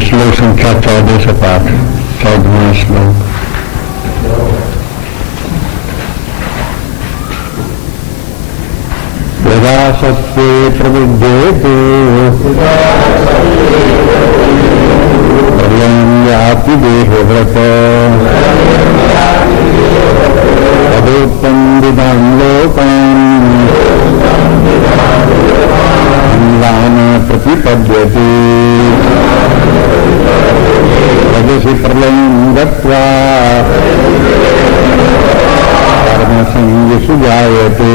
श्लोक संख्या 14 से पाठ 14वां श्लोक। यदा सत्ये प्रविद्येते प्रलयं याति देहव्रत तदोत्तं विदां लोकम् अम्लान प्रतिपद्यते रजसि प्रलयं गत्वा कर्मसंगिषु जायते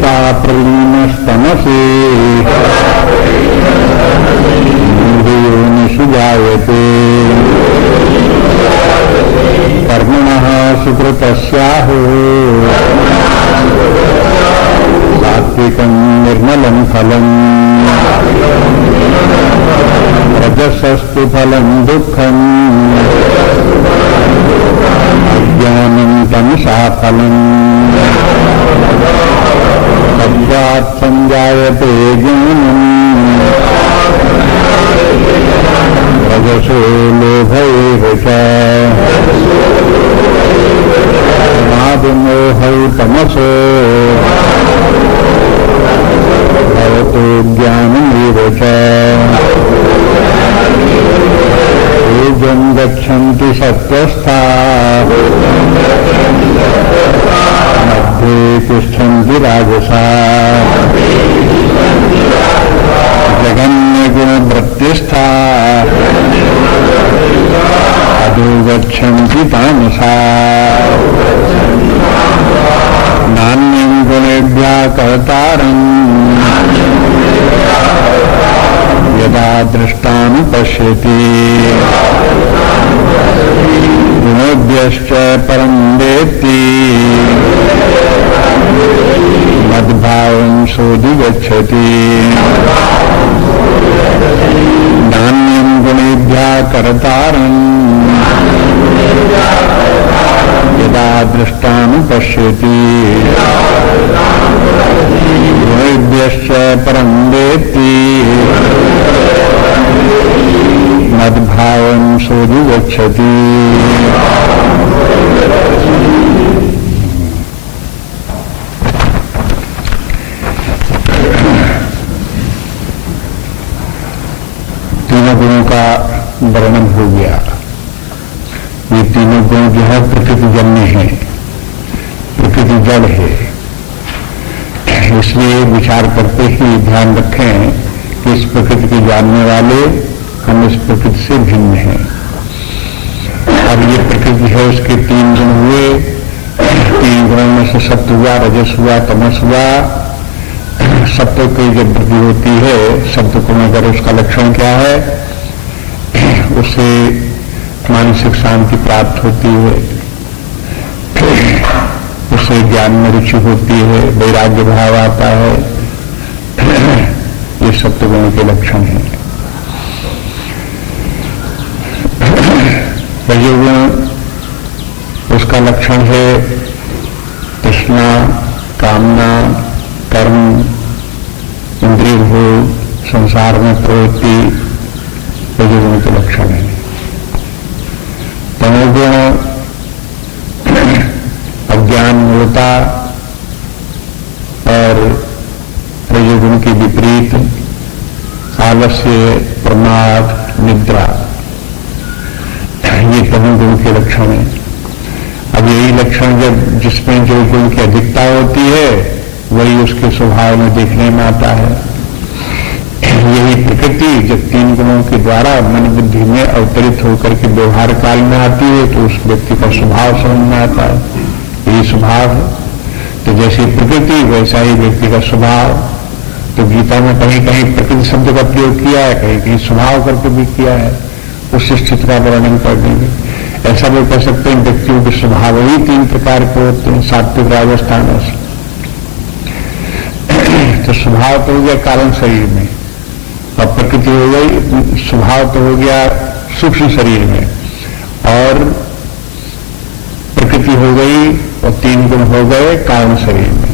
सा प्रलीनस्तमसि इन्द्रियोनिषु जायते कर्मणः सुकृतस्याहुः सात्विकं निर्मलं फलम् रजसस्तु फलं दुःखम् अज्ञानं तमसा फलम् सत्त्वात् संजायते ज्ञानम् रजसो लोभ एव च प्रमादमोहौ तमसो भवतो ज्ञानमेव च ऊर्ध्वं गच्छन्ति सत्त्वस्था मध्ये तिष्ठन्ति राजसा जगन्यगुणवृत्तिस्था अधो गच्छन्ति तामसा नान्यं गुणेभ्यः कर्तारम् यदा दृष्टानुपश्यति गुणेभ्यश्च परं वेत्ति मद्भावं सोऽधिगच्छति नान्यं गुणेभ्यः कर्तारम् यदा दृष्टानुपश्यति गुणेभ्यश्च परं वेत्ति मद्भावं सोऽधिगच्छति। तीनों गुणों का वर्णन हो गया। ये तीनों गुण जो है प्रकृति जन्य है, प्रकृति जड़ है। इसलिए विचार करते ही ध्यान रखें कि इस प्रकृति के जानने वाले हम इस प्रकृति से भिन्न हैं। अब ये प्रकृति है, उसके तीन गुण हुए। तीन गुणों में से सत्व हुआ, रजस हुआ, तमस हुआ। सत्व की जब वृद्धि होती है, सत्व को अगर उसका लक्षण क्या है, उससे मानसिक शांति प्राप्त होती है, उससे ज्ञान में रुचि होती है, वैराग्य भाव आता है। ये सत्व गुण के लक्षण हैं। रजोगुण उसका लक्षण है तृष्णा, कामना, कर्म, इंद्रिय भोग, संसार में प्रवृत्ति, रजोगुण के लक्षण है। तमोगुण अज्ञान, मूढ़ता और रजोगुण के विपरीत आलस्य, प्रमाद, निद्रा, ये तमोगुण के लक्षण है। अब यही लक्षण जब जिसमें जो गुण की अधिकता होती है वही उसके स्वभाव में देखने में आता है। यही प्रकृति जब तीन गुणों के द्वारा मन बुद्धि में अवतरित होकर के व्यवहार काल में आती है तो उस व्यक्ति का स्वभाव समझ में आता है। यही स्वभाव है। तो जैसे प्रकृति वैसा ही व्यक्ति का स्वभाव। तो गीता में कहीं कहीं प्रकृति शब्द का प्रयोग किया है, कहीं कहीं स्वभाव करके भी किया है। उस स्थिति का वर्णन कर देंगे। ऐसा भी कह सकते हैं व्यक्तियों के स्वभाव ही तीन प्रकार के होते हैं, सात्विक, राजस, तामस। तो स्वभाव तो हो गया कारण शरीर में, और प्रकृति हो गई, स्वभाव तो हो गया सूक्ष्म शरीर में, और प्रकृति हो गई और तीन गुण हो गए कारण शरीर में।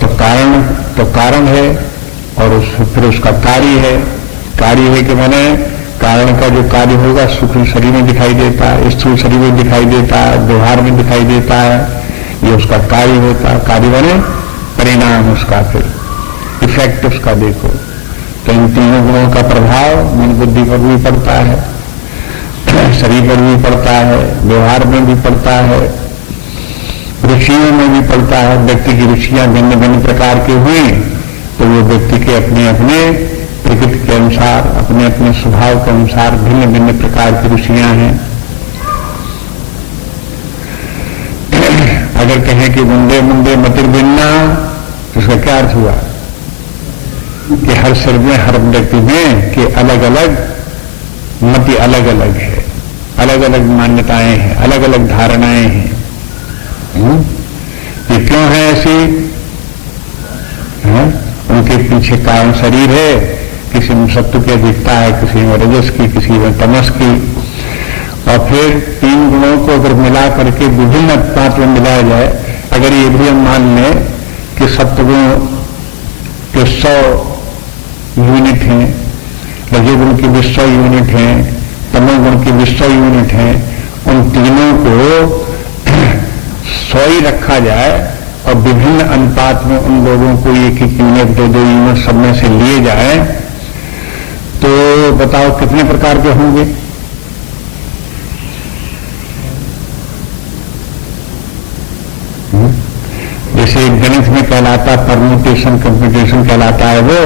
तो कारण है और फिर उसका कार्य है कि मैंने कारण का जो कार्य होगा सूक्ष्म शरीर में दिखाई देता है, स्थूल शरीर में दिखाई देता है, व्यवहार में दिखाई देता है, ये उसका कार्य होता है। कार्य बने परिणाम उसका, फिर इफेक्ट उसका देखो। तो इन तीनों गुणों का प्रभाव मन बुद्धि पर भी पड़ता है, शरीर पर भी पड़ता है, व्यवहार में भी पड़ता है, रुचियों में भी पड़ता है। व्यक्ति की रुचियां भिन्न भिन्न प्रकार की हुई तो वो व्यक्ति के अपने अपने प्रकृति के अनुसार, अपने अपने स्वभाव के अनुसार भिन्न भिन्न प्रकार की रुचियां हैं। अगर कहें कि मुंडे मुंडे मतिर भिन्ना, तो उसका क्या अर्थ हुआ कि हर शरीर में, हर व्यक्ति में कि अलग अलग मति अलग अलग है, अलग अलग मान्यताएं हैं, अलग अलग धारणाएं हैं। ये क्यों है ऐसी? उनके पीछे कारण शरीर है, किसी में सत्व की अधिकता है, किसी में रजस की, किसी में तमस की। और फिर तीन गुणों को अगर मिला करके विभिन्न अनुपात में मिलाया जाए, अगर ये भी हम मान लें कि सत्वगुण के 100 यूनिट हैं, रजोगुण की भी 100 यूनिट हैं, तमोगुण की भी 100 यूनिट हैं, उन तीनों को 100 ही रखा जाए और विभिन्न अनुपात में उन लोगों को एक एक यूनिट, 2-2 यूनिट सब में से लिए जाए, तो बताओ कितने प्रकार के होंगे? जैसे गणित में कहलाता परम्यूटेशन कंप्यूटेशन कहलाता है वो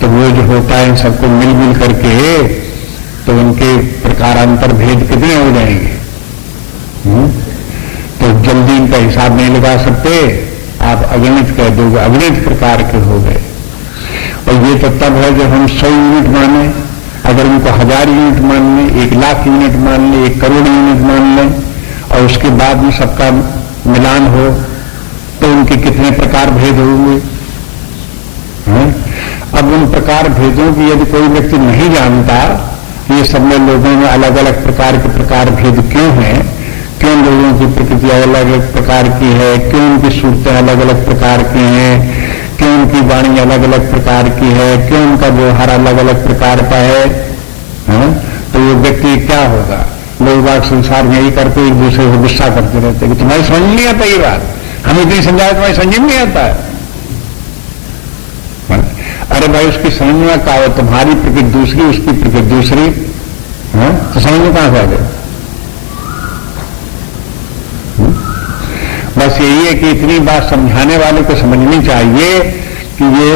जो होता है इन सबको मिल करके तो उनके प्रकारांतर भेद कितने हो जाएंगे? तो जल्दी इनका हिसाब नहीं लगा सकते, आप अगणित कह दोगे, अगणित प्रकार के हो गए। और ये तो तब है जब हम 100 यूनिट माने, अगर उनको 1000 यूनिट मान लें, 1,00,000 यूनिट मान लें, 1 करोड़ यूनिट मान लें, और उसके बाद में सबका मिलान हो तो उनके कितने प्रकार भेद होंगे? अब उन प्रकार भेदों की यदि कोई व्यक्ति नहीं जानता, ये सब में लोगों में अलग अलग प्रकार के प्रकार भेद क्यों हैं, क्यों लोगों की प्रकृति अलग अलग प्रकार की है, क्यों उनकी सूरतें अलग अलग प्रकार की हैं, क्यों उनकी वाणी अलग अलग प्रकार की है, क्यों उनका व्यवहार अलग अलग प्रकार का है, तो वो व्यक्ति क्या होगा? लोग बात संसार में यही करते, एक दूसरे को गुस्सा करते रहते कि तुम्हारी समझ नहीं आता ये बात, हम इतनी समझाए तुम्हारी समझ नहीं आता है। अरे भाई उसकी समझ में क्या है? तुम्हारी प्रकृति दूसरी, उसकी प्रकृति दूसरी, तो समझ में कहां से आ गए? बस यही है कि इतनी बात समझाने वाले को समझनी चाहिए कि ये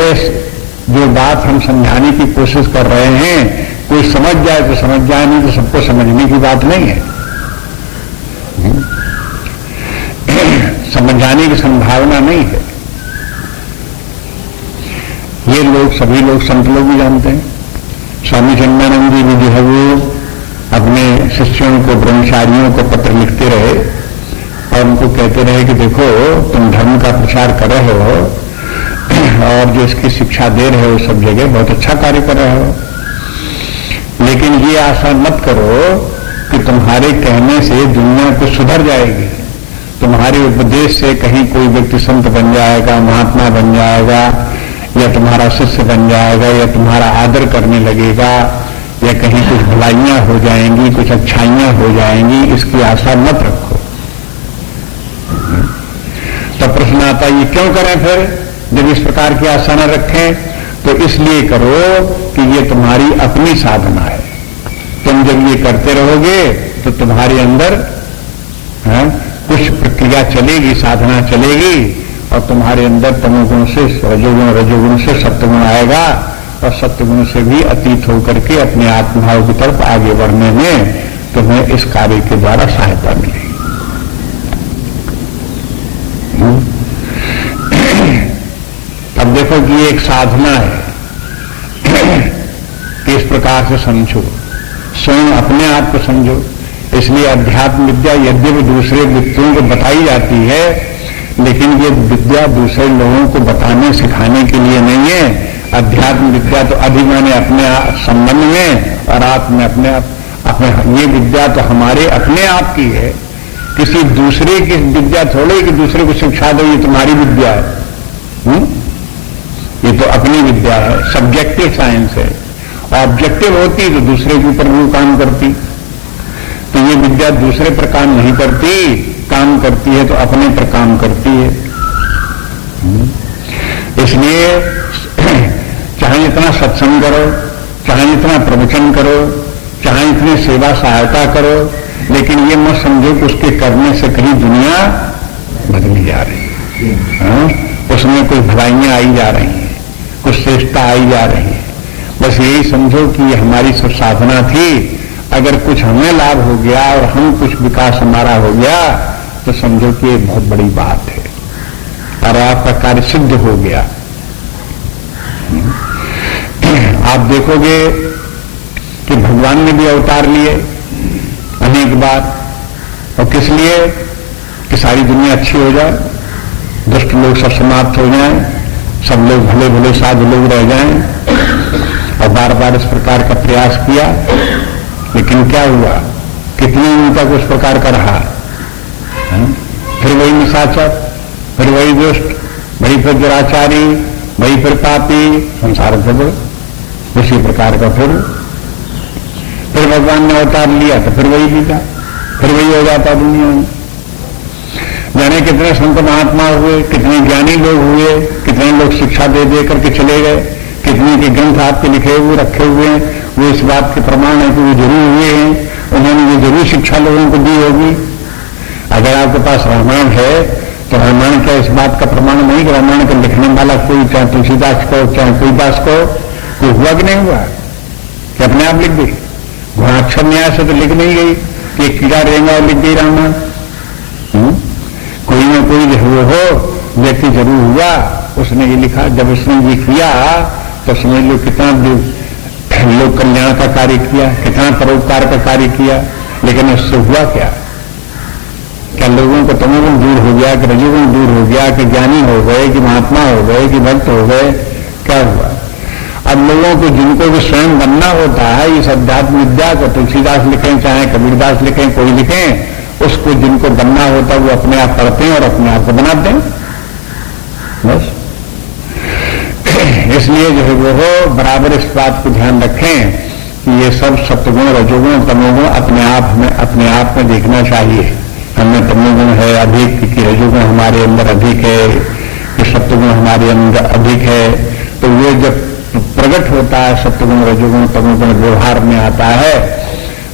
जो बात हम समझाने की कोशिश कर रहे हैं, कोई समझ जाए तो समझ जाए, नहीं तो सबको समझने की बात नहीं है। समझाने की संभावना नहीं है। ये लोग, सभी लोग, संत लोग भी जानते हैं। स्वामी चंद्रानंद जी भी जो है वो अपने शिष्यों को, ब्रह्मचारियों को पत्र लिखते रहे और उनको कहते रहे कि देखो तुम धर्म का प्रचार कर रहे हो और जो इसकी शिक्षा दे रहे हो सब जगह बहुत अच्छा कार्य कर रहे हो, लेकिन ये आशा मत करो कि तुम्हारे कहने से दुनिया को सुधर जाएगी, तुम्हारे उपदेश से कहीं कोई व्यक्ति संत बन जाएगा, महात्मा बन जाएगा, या तुम्हारा शिष्य बन जाएगा, या तुम्हारा आदर करने लगेगा, या कहीं कुछ भलाइयां हो जाएंगी, कुछ अच्छाइयां हो जाएंगी, इसकी आशा मत रखो। तो प्रश्न आता ये क्यों करें फिर? जब इस प्रकार की आशा न रखें तो इसलिए करो कि ये तुम्हारी अपनी साधना है। तुम जब ये करते रहोगे तो तुम्हारे अंदर कुछ प्रक्रिया चलेगी, साधना चलेगी, और तुम्हारे अंदर तमोगुण से रजोगुण से सत्वगुण आएगा, और सत्वगुण से भी अतीत होकर के अपने आत्मभाव की तरफ आगे बढ़ने में तुम्हें इस कार्य के द्वारा सहायता मिलेगी। अब देखो कि ये एक साधना है कि इस प्रकार से समझो, स्वयं अपने आप को समझो। इसलिए अध्यात्म विद्या यद्यपि दूसरे व्यक्तियों को बताई जाती है, लेकिन ये विद्या दूसरे लोगों को बताने सिखाने के लिए नहीं है। अध्यात्म विद्या तो अधिमाने अपने संबंध में, और आप में अपने ये विद्या तो हमारे अपने आप की है, किसी दूसरे की विद्या थोड़े कि दूसरे को शिक्षा दो ये तुम्हारी विद्या है। ये तो अपनी विद्या है, सब्जेक्टिव साइंस है। ऑब्जेक्टिव होती तो दूसरे के ऊपर वो काम करती। तो ये विद्या दूसरे पर काम नहीं करती, काम करती है तो अपने पर काम करती है। इसलिए चाहे इतना सत्संग करो, चाहे इतना प्रवचन करो, चाहे इतनी सेवा सहायता करो, लेकिन ये मत समझो कि उसके करने से कहीं दुनिया बदली जा रही है, उसमें कुछ भलाइयां आई जा रही हैं, कुछ श्रेष्ठता आई जा रही है। बस यही समझो कि ये हमारी सब साधना थी। अगर कुछ हमें लाभ हो गया और हम कुछ विकास हमारा हो गया तो समझो कि ये बहुत बड़ी बात है और आपका कार्य सिद्ध हो गया। आप देखोगे कि भगवान ने भी अवतार लिए अनेक बार, और किस लिए? कि सारी दुनिया अच्छी हो जाए, दुष्ट लोग सब समाप्त हो जाएं, सब लोग भले भले साधु लोग रह जाएं। और बार बार इस प्रकार का प्रयास किया, लेकिन क्या हुआ? कितनी दिन तक उस प्रकार का रहा? फिर वही निशाचर, फिर वही दुष्ट, वही फिर दुराचारी, वही फिर पापी, संसार फिर उसी प्रकार का। फिर भगवान ने अवतार लिया तो फिर वही लीला, फिर वही हो जाता दुनिया में। जाने कितने संत महात्मा हुए, कितने ज्ञानी लोग हुए, कितने लोग शिक्षा दे दे करके चले गए, कितने के ग्रंथ आपके लिखे हुए रखे हुए हैं, वो इस बात के प्रमाण है कि वो जरूर हुए हैं, उन्होंने ये जरूर शिक्षा लोगों को दी होगी। अगर आपके पास रामायण है तो रामायण क्या इस बात का प्रमाण नहीं कि रामायण का लिखने वाला कोई, चाहे तुलसीदास को, चाहे कोई दास को, कोई हुआ कि नहीं हुआ कि अपने आप लिख दी? गुणाक्षर न्याय से तो लिख नहीं गई कि कीड़ा रेंगा और लिख गई रामायण। कोई ना कोई जो हो व्यक्ति जरूर हुआ, उसने ये लिखा। जब उसने ये किया तो समझ लो कितना लोक कल्याण का कार्य किया, कितना परोपकार का कार्य किया। लेकिन उससे हुआ क्या? क्या लोगों को तमोगुण दूर हो गया, कि रजोगुण दूर हो गया, कि ज्ञानी हो गए, कि महात्मा हो गए, कि भक्त हो गए? क्या हुआ? अब लोगों को जिनको भी स्वयं बनना होता है, इस अध्यात्म विद्या को तुलसीदास लिखें, चाहे कबीरदास लिखें, कोई लिखें, उसको जिनको बनना होता है वो अपने आप पढ़ते हैं और अपने आप को बनाते हैं। बस इसलिए जो है वो बराबर इस बात को ध्यान रखें कि ये सब सत्वगुण, रजोगुण, तमोगुण अपने आप में देखना चाहिए। हमें तमोगुण है अधिक, कि रजोगुण हमारे अंदर अधिक है, कि सत्वगुण हमारे अंदर अधिक है। तो ये जब प्रकट होता है सत्वगुण, रजोगुण, तमोगुण व्यवहार में आता है,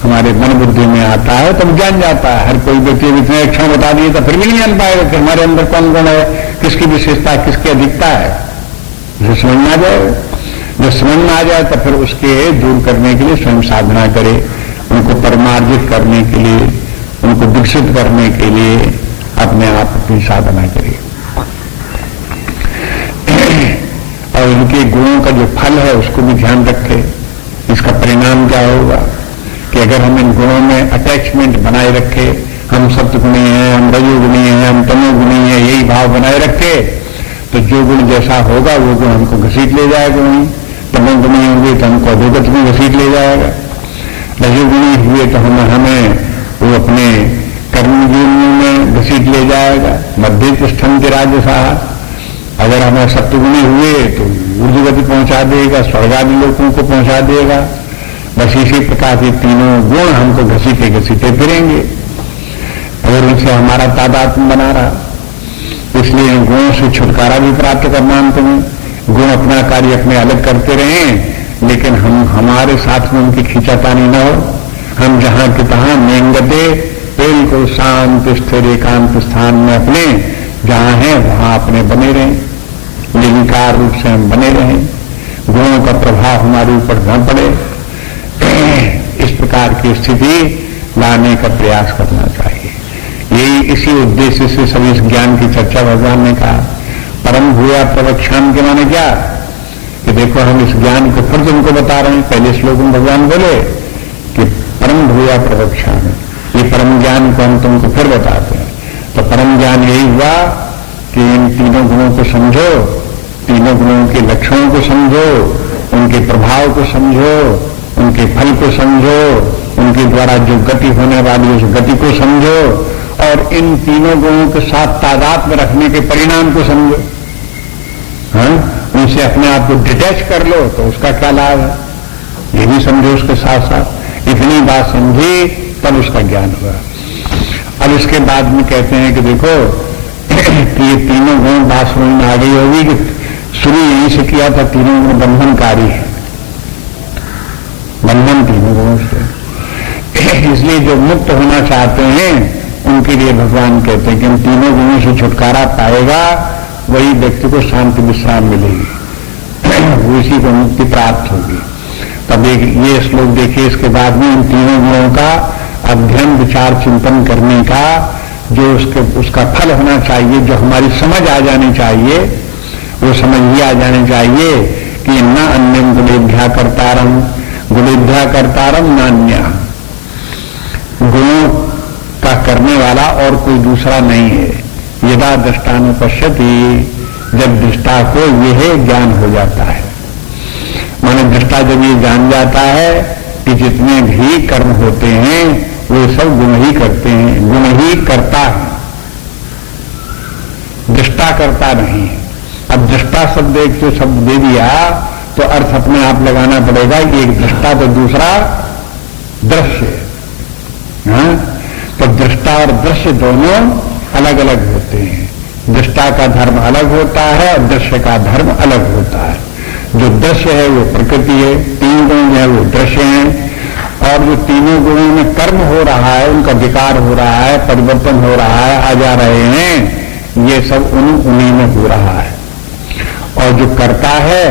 हमारे मन बुद्धि में आता है, तब जान जाता है। हर कोई व्यक्ति इतने क्षण बता दिए तो फिर भी नहीं जान पाएगा कि हमारे अंदर कौन गुण है, किसकी विशेषता, किसकी अधिकता है। जो समझ में आ जाए, जब समझ में आ जाए तो फिर उसके दूर करने के लिए स्वयं साधना करे, उनको परमार्जित करने के लिए, उनको विकसित करने के लिए अपने आप अपनी साधना करे। और उनके गुणों का जो फल है उसको भी ध्यान रखे। इसका परिणाम क्या होगा कि अगर हम इन गुणों में अटैचमेंट बनाए रखे, हम सत्वगुणी हैं, हम रजोगुणी हैं, हम तमोगुणी हैं, यही भाव बनाए रखे, तो जो गुण जैसा होगा वो गुण हमको घसीट ले जाएगा। वहीं तमोगुणी होंगे तो हमको अधोगत में घसीट ले जाएगा। रजोगुणी हुए तो हमें वो अपने कर्म जीवनों में घसीट ले जाएगा। मध्य तिष्ठन के राजसाह, अगर हमें सत्वगुणी हुए तो ऊर्ध्वगति पहुंचा देगा, स्वर्गादि लोगों को पहुंचा देगा। बस इसी प्रकार के तीनों गुण हमको घसीटे घसीटे फिरेंगे और उनसे हमारा तादात्म्य बना रहा। इसलिए इन गुणों से छुटकारा भी प्राप्त करना हम तुम्हें। गुण अपना कार्य अपने अलग करते रहें, लेकिन हम हमारे साथ में उनकी खींचातानी न हो। हम जहां के तहां नेंगते बिल्कुल शांत स्थिर एकांत स्थान में अपने जहां हैं वहां अपने बने रहें, निरंकार रूप से हम बने रहें, गुणों का प्रभाव हमारे ऊपर न पड़े। इस प्रकार की स्थिति लाने का प्रयास करना चाहिए। यही इसी उद्देश्य से सभी इस ज्ञान की चर्चा भगवान ने कहा। परम भूया प्रवक्षाम के माने क्या कि देखो हम इस ज्ञान को फिर तुमको बता रहे हैं। पहले श्लोक में भगवान बोले कि परम भूया प्रवक्षाम, ये परम ज्ञान को हम तुमको फिर बताते हैं। तो परम ज्ञान यही हुआ कि इन तीनों गुणों को समझो, तीनों गुणों के लक्षणों को समझो, उनके प्रभाव को समझो, उनके फल को समझो, उनके द्वारा जो गति होने वाली उस गति को समझो और इन तीनों गुणों के साथ तादाद में रखने के परिणाम को समझो। हाँ, उन उनसे अपने आप को डिटैच कर लो तो उसका क्या लाभ है, ये भी समझो उसके साथ साथ। इतनी बात समझी तब उसका ज्ञान हुआ। अब इसके बाद में कहते हैं कि देखो कि ये तीनों गुण बात समझ में आ गई होगी कि शुरू यहीं से किया था, तीनों गुण बंधनकारी है, बंधन तीनों गुणों से। इसलिए जो मुक्त होना चाहते हैं उनके लिए भगवान कहते हैं कि इन तीनों गुणों से छुटकारा पाएगा वही व्यक्ति को शांति विश्राम मिलेगी, उसी को मुक्ति प्राप्त होगी। तब एक ये श्लोक देखिए, इसके बाद में इन तीनों गुणों का अध्ययन विचार चिंतन करने का जो उसका फल होना चाहिए, जो हमारी समझ आ जानी चाहिए, वो समझ ही आ जानी चाहिए कि न अन्यम गुणेभ्या कर्तारम, गुणेभ्या कर्तारम नान्या, गुणों का करने वाला और कोई दूसरा नहीं है। यदा दृष्टानुपश्यति, जब दृष्टा को यह ज्ञान हो जाता है, माने दृष्टा जब ये जान जाता है कि जितने भी कर्म होते हैं वो सब गुण ही करते हैं, गुण ही करता है, दृष्टा करता नहीं है। अब दृष्टा शब्द एक जो शब्द दे दिया तो अर्थ अपने आप लगाना पड़ेगा कि एक दृष्टा तो दूसरा दृश्य। तो दृष्टा और दृश्य दोनों अलग अलग होते हैं। दृष्टा का धर्म अलग होता है और दृश्य का धर्म अलग होता है। जो दृश्य है वो प्रकृति है, तीन गुण है वो दृश्य है, और जो तीनों गुणों में कर्म हो रहा है, उनका विकार हो रहा है, परिवर्तन हो रहा है, आ जा रहे हैं, ये सब उन्हीं में हो रहा है। और जो करता है,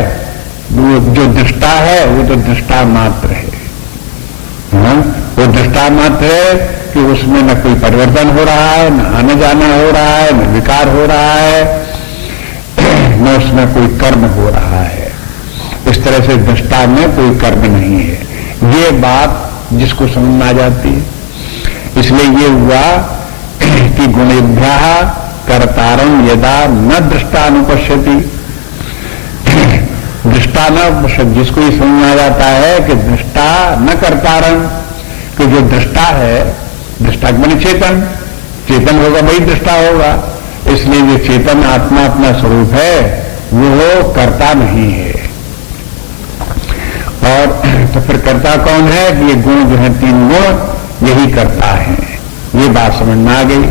वो जो दृष्टा है, वो तो दृष्टा मात्र है। वो दृष्टा मात्र है कि उसमें न कोई परिवर्तन हो रहा है, न आना जाना हो रहा है, न विकार हो रहा है, न उसमें कोई कर्म हो रहा है। इस तरह से दृष्टा में कोई कर्म नहीं है। ये बात जिसको समझ में आ जाती है, इसलिए ये हुआ कि गुणेभ्यः कर्तारं यदा न दृष्टानुपश्यति, दृष्टा न, जिसको ये समझ में आ जाता है कि दृष्टा न कर्तारं, कि जो दृष्टा है, दृष्टा माने चेतन, चेतन होगा वही दृष्टा होगा। इसलिए जो चेतन आत्मा अपना स्वरूप है वो कर्ता नहीं है। और तो फिर कर्ता कौन है कि ये गुण जो है, तीन गुण यही करता है। ये बात समझ में आ गई।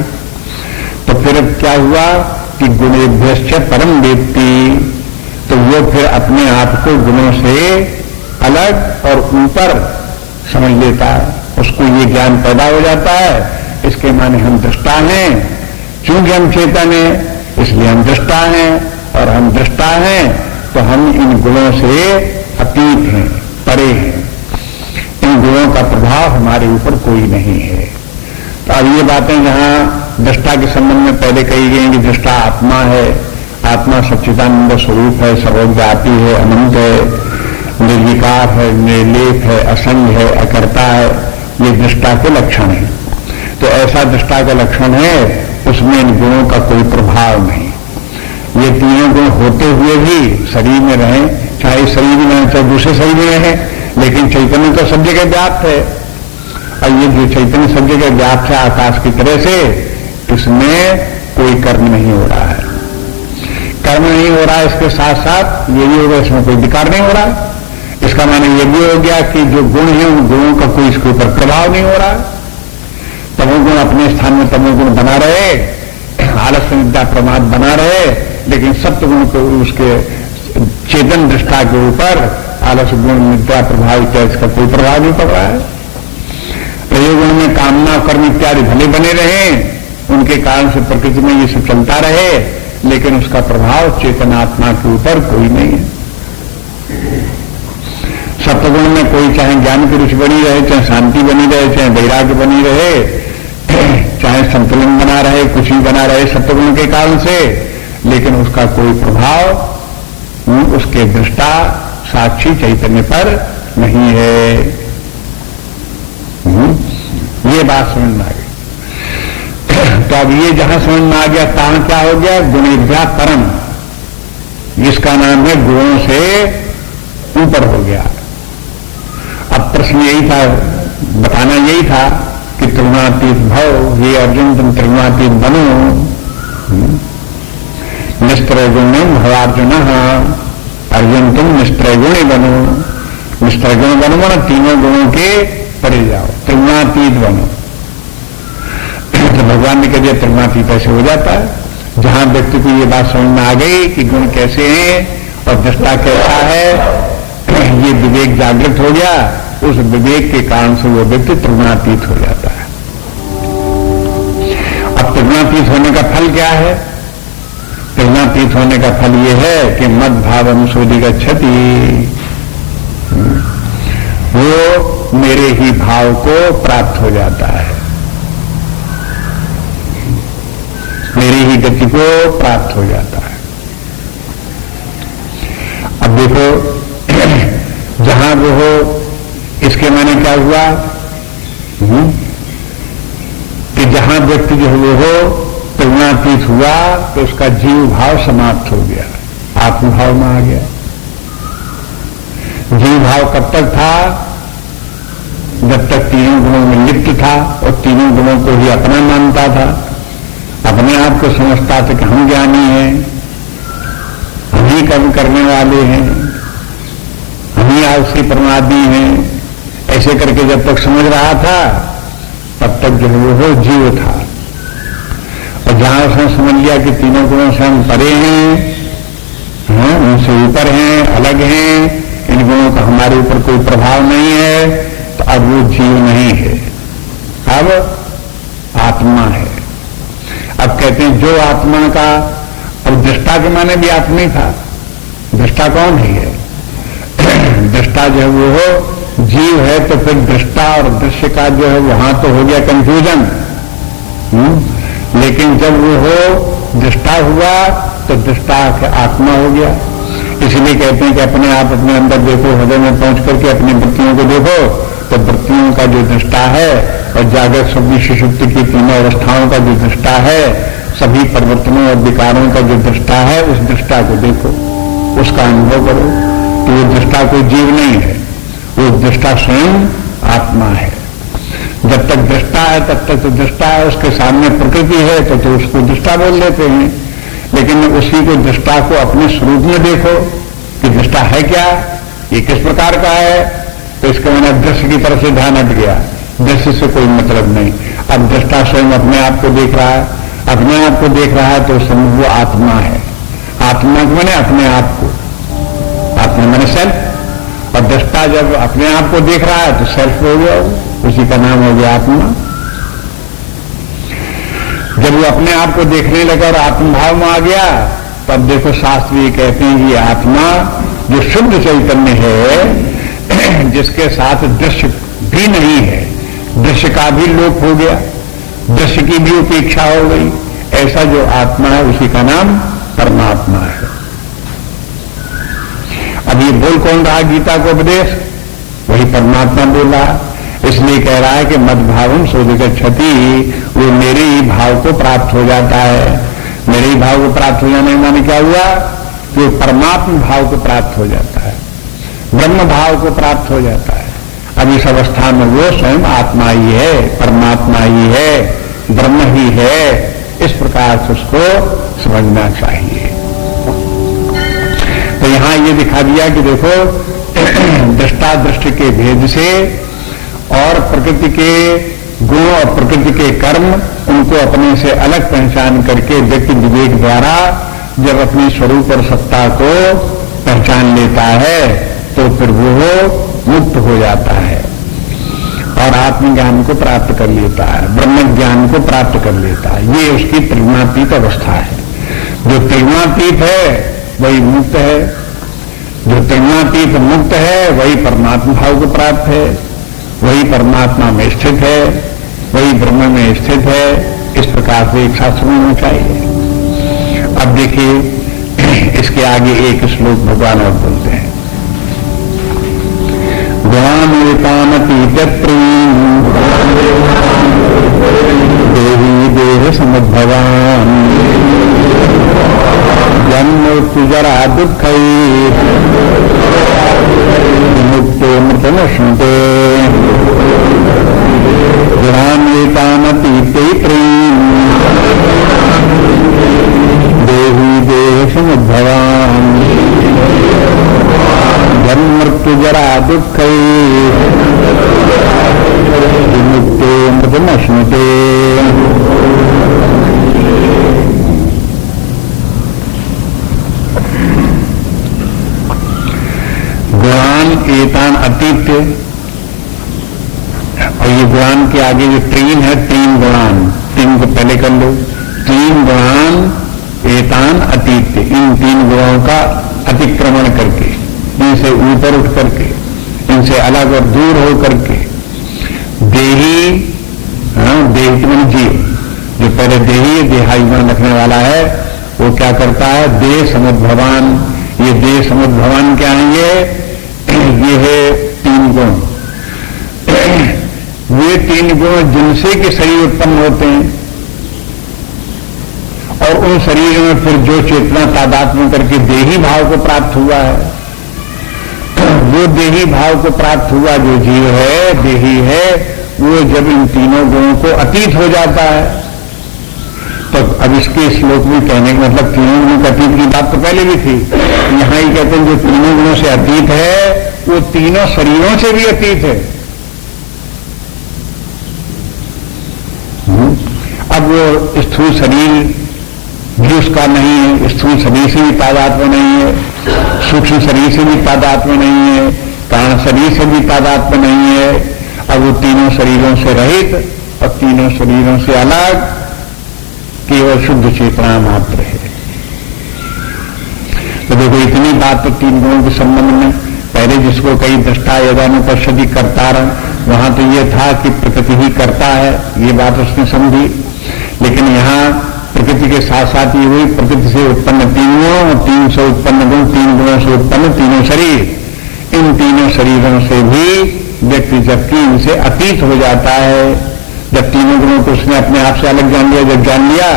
तो फिर क्या हुआ कि गुणेभ्यश्च परम वेत्ति, तो वो फिर अपने आप को गुणों से अलग और ऊपर समझ लेता है, उसको ये ज्ञान पैदा हो जाता है। इसके माने हम दृष्टा हैं, चूंकि हम चेतन हैं इसलिए हम दृष्टा हैं, और हम दृष्टा हैं तो हम इन गुणों से अतीत हैं, परे हैं। इन गुणों का प्रभाव हमारे ऊपर कोई नहीं है। तो अब ये बातें जहां दृष्टा के संबंध में पहले कही गई कि दृष्टा आत्मा है, आत्मा सच्चिदानंद स्वरूप है, सर्वव्यापी है, अनंत है, निर्विकार है, निर्लेप है, असंग है, अकर्ता है, ये दृष्टा के लक्षण है। तो ऐसा दृष्टा का लक्षण है, उसमें इन गुणों का कोई प्रभाव नहीं। ये तीनों गुण होते हुए भी शरीर में रहें, चाहे शरीर में रहें चाहे दूसरे शरीर में रहें, लेकिन चैतन्य तो सब जगह व्याप्त है। और ये जो चैतन्य सब जगह व्याप्त है आकाश की तरह से, इसमें कोई कर्म नहीं हो रहा है। कर्म नहीं हो रहा है, इसके साथ साथ ये भी होगा इसमें कोई विकार नहीं हो रहा। इसका माने ये भी हो गया कि जो गुण है उन गुणों का कोई इसके ऊपर प्रभाव नहीं हो रहा। तमोगुण अपने स्थान में तमोगुण बना रहे, आलस्य निद्रा प्रमाद बना रहे, लेकिन सत्वगुण को उसके चेतन दृष्टा के ऊपर आलस्य गुण निद्रा प्रभावित है, इसका कोई प्रभाव नहीं पड़ रहा है। रजोगुण में कामना कर्म इत्यादि भले बने रहे, उनके कारण से प्रकृति में ये सब चलता रहे, लेकिन उसका प्रभाव चेतनात्मा के ऊपर कोई नहीं है। सत्वगुण में कोई चाहे ज्ञान की रुचि बनी रहे, चाहे शांति बनी रहे, चाहे वैराग्य बनी रहे, चाहे संतुलन बना रहे, कुछ भी बना रहे सत्वगुण के कारण से, लेकिन उसका कोई प्रभाव उसके दृष्टा साक्षी चैतन्य पर नहीं है। ये बात समझ में आ गई। तो अब ये जहां समझ में आ गया, तहां क्या हो गया, गुणेभ्यः परम, जिसका नाम है गुणों से ऊपर हो गया। अब प्रश्न यही था, बताना यही था कि त्रिगुणातीत भव, हे अर्जुन तुम त्रिगुणातीत बनो, निस्त्रगुण्यम भवार्जुन, अर्जुन तुम निस्त्रैगुणी बनो। निस्त्रैगुण बनो माना तीनों गुणों के परे जाओ, त्रिगुणातीत बनो। तो भगवान ने कह दिया त्रिगुणातीत ऐसे हो जाता है जहां व्यक्ति को ये बात समझ में आ गई कि गुण कैसे हैं और दृष्टा कैसा है, ये विवेक जागृत हो गया, उस विवेक के कारण से वो व्यक्ति त्रिगुणातीत हो जाता है। अब त्रिगुणातीत होने का फल क्या है? त्रिगुणातीत होने का फल ये है कि मद भाव अनुशोधि गच्छति, वो मेरे ही भाव को प्राप्त हो जाता है, मेरी ही गति को प्राप्त हो जाता है। अब देखो जहां वो हो, इसके माने क्या हुआ कि जहां व्यक्ति जो वो हो त्रिगुणातीत हुआ तो उसका जीव भाव समाप्त हो गया, आत्मभाव में आ गया। जीव भाव कब तक था? जब तक तीनों गुणों में लिप्त था और तीनों गुणों को ही अपना मानता था, अपने आप को समझता था कि हम ज्ञानी हैं, हम ही कर्म करने वाले हैं, हम ही आलसी परमात्मी हैं। ऐसे करके जब तक समझ रहा था तब तक जो वो जीव था। और जहां उसने समझ लिया कि तीनों गुणों से हम परे हैं, उनसे ऊपर हैं, अलग हैं, इन गुणों का हमारे ऊपर कोई प्रभाव नहीं है, तो अब वो जीव नहीं है, अब आत्मा है। अब कहते हैं जो आत्मा का, अब दृष्टा के माने भी आत्मा ही था। दृष्टा कौन है? दृष्टा जो है वो हो जीव है, तो फिर दृष्टा और दृश्य का जो है वहां तो हो गया कंफ्यूजन। लेकिन जब वो हो दृष्टा हुआ तो दृष्टा आत्मा हो गया। इसलिए कहते हैं कि अपने आप अपने अंदर देखो, हृदय में पहुंच करके अपनी वृत्तियों को देखो, तो वृत्तियों का जो दृष्टा है और जागृत स्वप्न सुषुप्ति की तीनों अवस्थाओं का जो दृष्टा है, सभी परिवर्तनों और विकारों का जो दृष्टा है, उस दृष्टा को देखो, उसका अनुभव करो। तो वो दृष्टा कोई जीव नहीं है, वो दृष्टा स्वयं आत्मा है। जब तक दृष्टा है तब तक तो दृष्टा है, उसके सामने प्रकृति है तो उसको दृष्टा बोल देते हैं। लेकिन उसी को दृष्टा को अपने स्वरूप में देखो कि दृष्टा है क्या, ये किस प्रकार का है। तो इसका मैंने दृश्य की तरफ से ध्यान हट गया, दृश्य से कोई मतलब नहीं। अब दृष्टा स्वयं अपने आप को देख रहा है, अपने आप को देख रहा है तो समझ वो आत्मा है। आत्मा को मैंने अपने आप को, आत्मा मैंने सेल्फ, और दृष्टा जब अपने आप को देख रहा है तो सेल्फ हो गया, उसी का नाम हो गया आत्मा। जब वो अपने आप को देखने लगा और आत्मभाव में आ गया, तब देखो शास्त्र ये कहते हैं कि आत्मा जो शुद्ध चैतन्य है, जिसके साथ दृश्य भी नहीं है, दृश्य का भी लोप हो गया, दृश्य की भी उपेक्षा हो गई, ऐसा जो आत्मा है उसी का नाम परमात्मा है। अब ये बोल कौन रहा गीता को उपदेश? वही परमात्मा बोल रहा। इसलिए कह रहा है कि मद्भावम सोधिगच्छति, वो मेरे ही भाव को प्राप्त हो जाता है। मेरे ही भाव को प्राप्त हो जाने माने क्या हुआ कि वो परमात्मा भाव को प्राप्त हो जाता है, ब्रह्म भाव को प्राप्त हो जाता है। अब इस अवस्था में वो स्वयं आत्मा ही है, परमात्मा ही है, ब्रह्म ही है। इस प्रकार से उसको समझना चाहिए। तो यहां ये दिखा दिया कि देखो दृष्टा दृष्टि के भेद से और प्रकृति के गुण और प्रकृति के कर्म, उनको अपने से अलग पहचान करके व्यक्ति विवेक द्वारा जब अपनी स्वरूप और सत्ता को पहचान लेता है तो फिर वो मुक्त हो जाता है और आत्मज्ञान को प्राप्त कर लेता है, ब्रह्म ज्ञान को प्राप्त कर लेता है। ये उसकी त्रिगुणातीत अवस्था है। जो त्रिगुणातीत है वही मुक्त है, जो त्रिगुणातीत मुक्त है वही परमात्मा भाव को प्राप्त है, वही परमात्मा में स्थित है, वही ब्रह्म में स्थित है। इस प्रकार से एक साथ समझना चाहिए। अब देखिए इसके आगे एक श्लोक भगवान और बोलते हैं, गुणानेतानतीत्यत्रीं देवी देह समुद्भवान् जन्मोत्तिजरा दुःखै विमुक्तो मृतमश्नुते गुणानेतानतीत्यत्रीं देवी देह समुद्भवान् मृत्यु जरा दुख विमुक्ते मृतनश्नुते। गुणान एतान अतीत, और ये गुणान के आगे जो तीन है, तीन गुणान, तीन को पहले कर लो। तीन गुणान एतान अतीत, इन तीन गुणों का अतिक्रमण करके, इनसे ऊपर उठ करके, इनसे अलग और दूर हो करके, देही, देही मन जीव, जो पहले देही देहाभिमान रखने वाला है, वो क्या करता है? देह समुद्भवान। ये देह समुद्भवान क्या है? ये है तीन गुण। ये तीन गुण जिनसे कि शरीर उत्पन्न होते हैं, और उन शरीर में फिर जो चेतना तादात्म्य करके देही भाव को प्राप्त हुआ है, वो देही भाव को प्राप्त हुआ जो जीव है, देही है, वो जब इन तीनों गुणों को अतीत हो जाता है, तो अब इसके श्लोक में कहने का मतलब तीनों गुणों के अतीत की बात तो पहले भी थी। यहां ही कहते हैं जो तीनों गुणों से अतीत है, वो तीनों शरीरों से भी अतीत है। अब वो स्थूल शरीर भी उसका नहीं है, स्थूल शरीर से भी तादात्म्य नहीं है, सूक्ष्म शरीर से भी तादात्म्य नहीं है, कारण शरीर से भी तादात्म्य नहीं है। अब वो तीनों शरीरों से रहित और तीनों शरीरों से अलग केवल शुद्ध चेतना मात्र है। तो देखो इतनी बात तो तीन गुणों के संबंध में पहले जिसको कई दृष्टा यदानुपश्यति करता रहा, वहां तो ये था कि प्रकृति ही करता है, ये बात उसने समझी। लेकिन यहां प्रकृति के साथ साथ ये हुई प्रकृति से उत्पन्न तीन गुण, और तीन से उत्पन्न गुण, तीन गुणों से उत्पन्न तीनों शरीर। इन तीनों शरीरों से भी व्यक्ति जबकि इनसे अतीत हो जाता है, जब तीनों गुणों को उसने अपने आप से अलग जान लिया, जब जान लिया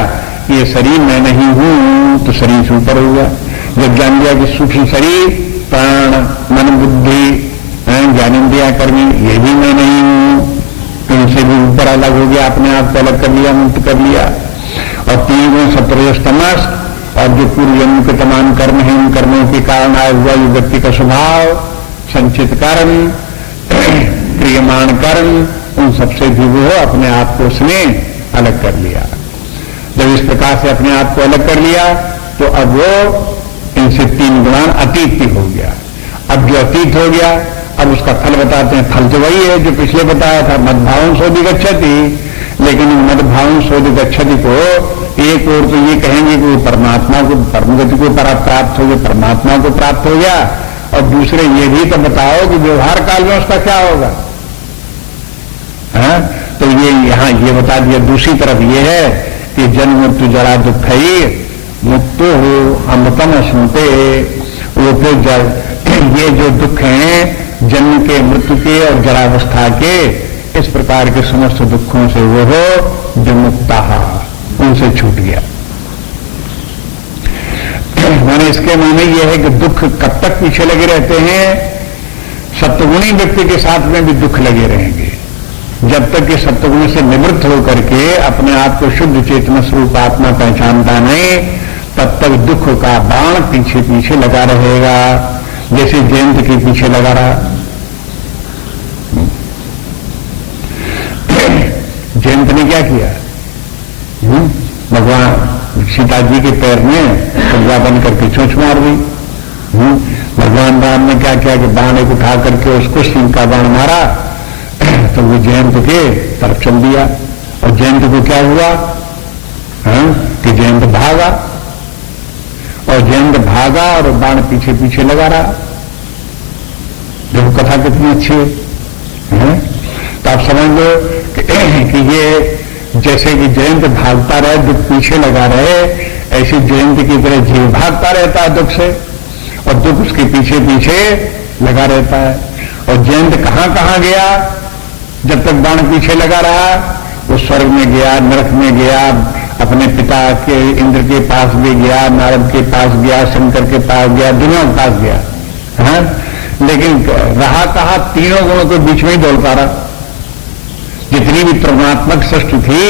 कि ये शरीर मैं नहीं हूं, तो शरीर से ऊपर हो गया। जब जान लिया कि सूक्ष्म शरीर, प्राण, मन, बुद्धि, ज्ञानेन्द्रिया, कर्मी, ये भी मैं नहीं हूं, तो इनसे भी ऊपर अलग हो गया, अपने आप को अलग कर लिया, मुक्त कर लिया। और तीन गुण सत्वरज तमस, और जो पूर्व जन्म के तमाम कर्म है, उन कर्मों के कारण आया हुआ ये व्यक्ति का स्वभाव, संचित कर्म, क्रियमाण कर्म, उन सबसे भी वो अपने आप को उसने अलग कर लिया। जब इस प्रकार से अपने आप को अलग कर लिया, तो अब वो इनसे तीन गुणान अतीत भी हो गया। अब जो अतीत हो गया, अब उसका फल बताते हैं। फल तो वही है जो पिछले बताया था, मदभावं सोधि गच्छति। लेकिन मदभावं सोधि गच्छति को एक ओर तो ये कहेंगे कि वो परमात्मा को, परमगति को प्राप्त हो गया, परमात्मा को प्राप्त हो गया, और दूसरे ये भी तो बताओ कि व्यवहार काल में उसका क्या होगा। तो ये यहां ये बता दिया। दूसरी तरफ ये है कि जन्म मृत्यु जरा दुख ही मुक्तो हो अमृतम अश्नुते। वो फिर जब ये जो दुख हैं जन्म के, मृत्यु के और जरावस्था के, इस प्रकार के समस्त दुखों से वो हो विमुक्ता, उनसे छूट गया। माने इसके माने ये है कि दुख कब तक पीछे लगे रहते हैं? सत्वगुणी व्यक्ति के साथ में भी दुख लगे रहेंगे। जब तक कि सत्वगुण से निवृत्त होकर के अपने आप को शुद्ध चेतना स्वरूप आत्मा पहचानता नहीं, तब तक दुख का बाण पीछे पीछे लगा रहेगा, जैसे जयंत के पीछे लगा रहा। जयंत ने क्या किया? भगवान सीता जी के पैर में कब्जा बंद करके चोंच मार दी। भगवान राम ने क्या किया कि बाण एक उठा करके उसको सिंह का बाण मारा, तो वो जयंत के तरफ चल दिया। और जयंत को क्या हुआ कि जयंत भागा, और जयंत भागा और बाण पीछे पीछे लगा रहा। देखो कथा कितनी अच्छी है। तो आप समझ लो कि ये जैसे कि जयंत भागता रहे, दुख पीछे लगा रहे, ऐसे जयंत की तरह जीव भागता रहता है दुख से, और दुख उसके पीछे पीछे लगा रहता है। और जयंत कहां कहां गया जब तक बाण पीछे लगा रहा? वो स्वर्ग में गया, नरक में गया, अपने पिता के इंद्र के पास भी गया, नारद के पास गया, शंकर के पास गया, दुनिया के पास गया। लेकिन रहा कहा? तीनों गुणों के बीच में ही दौड़ता रहा। जितनी भी त्रिगुणात्मक सृष्टि थी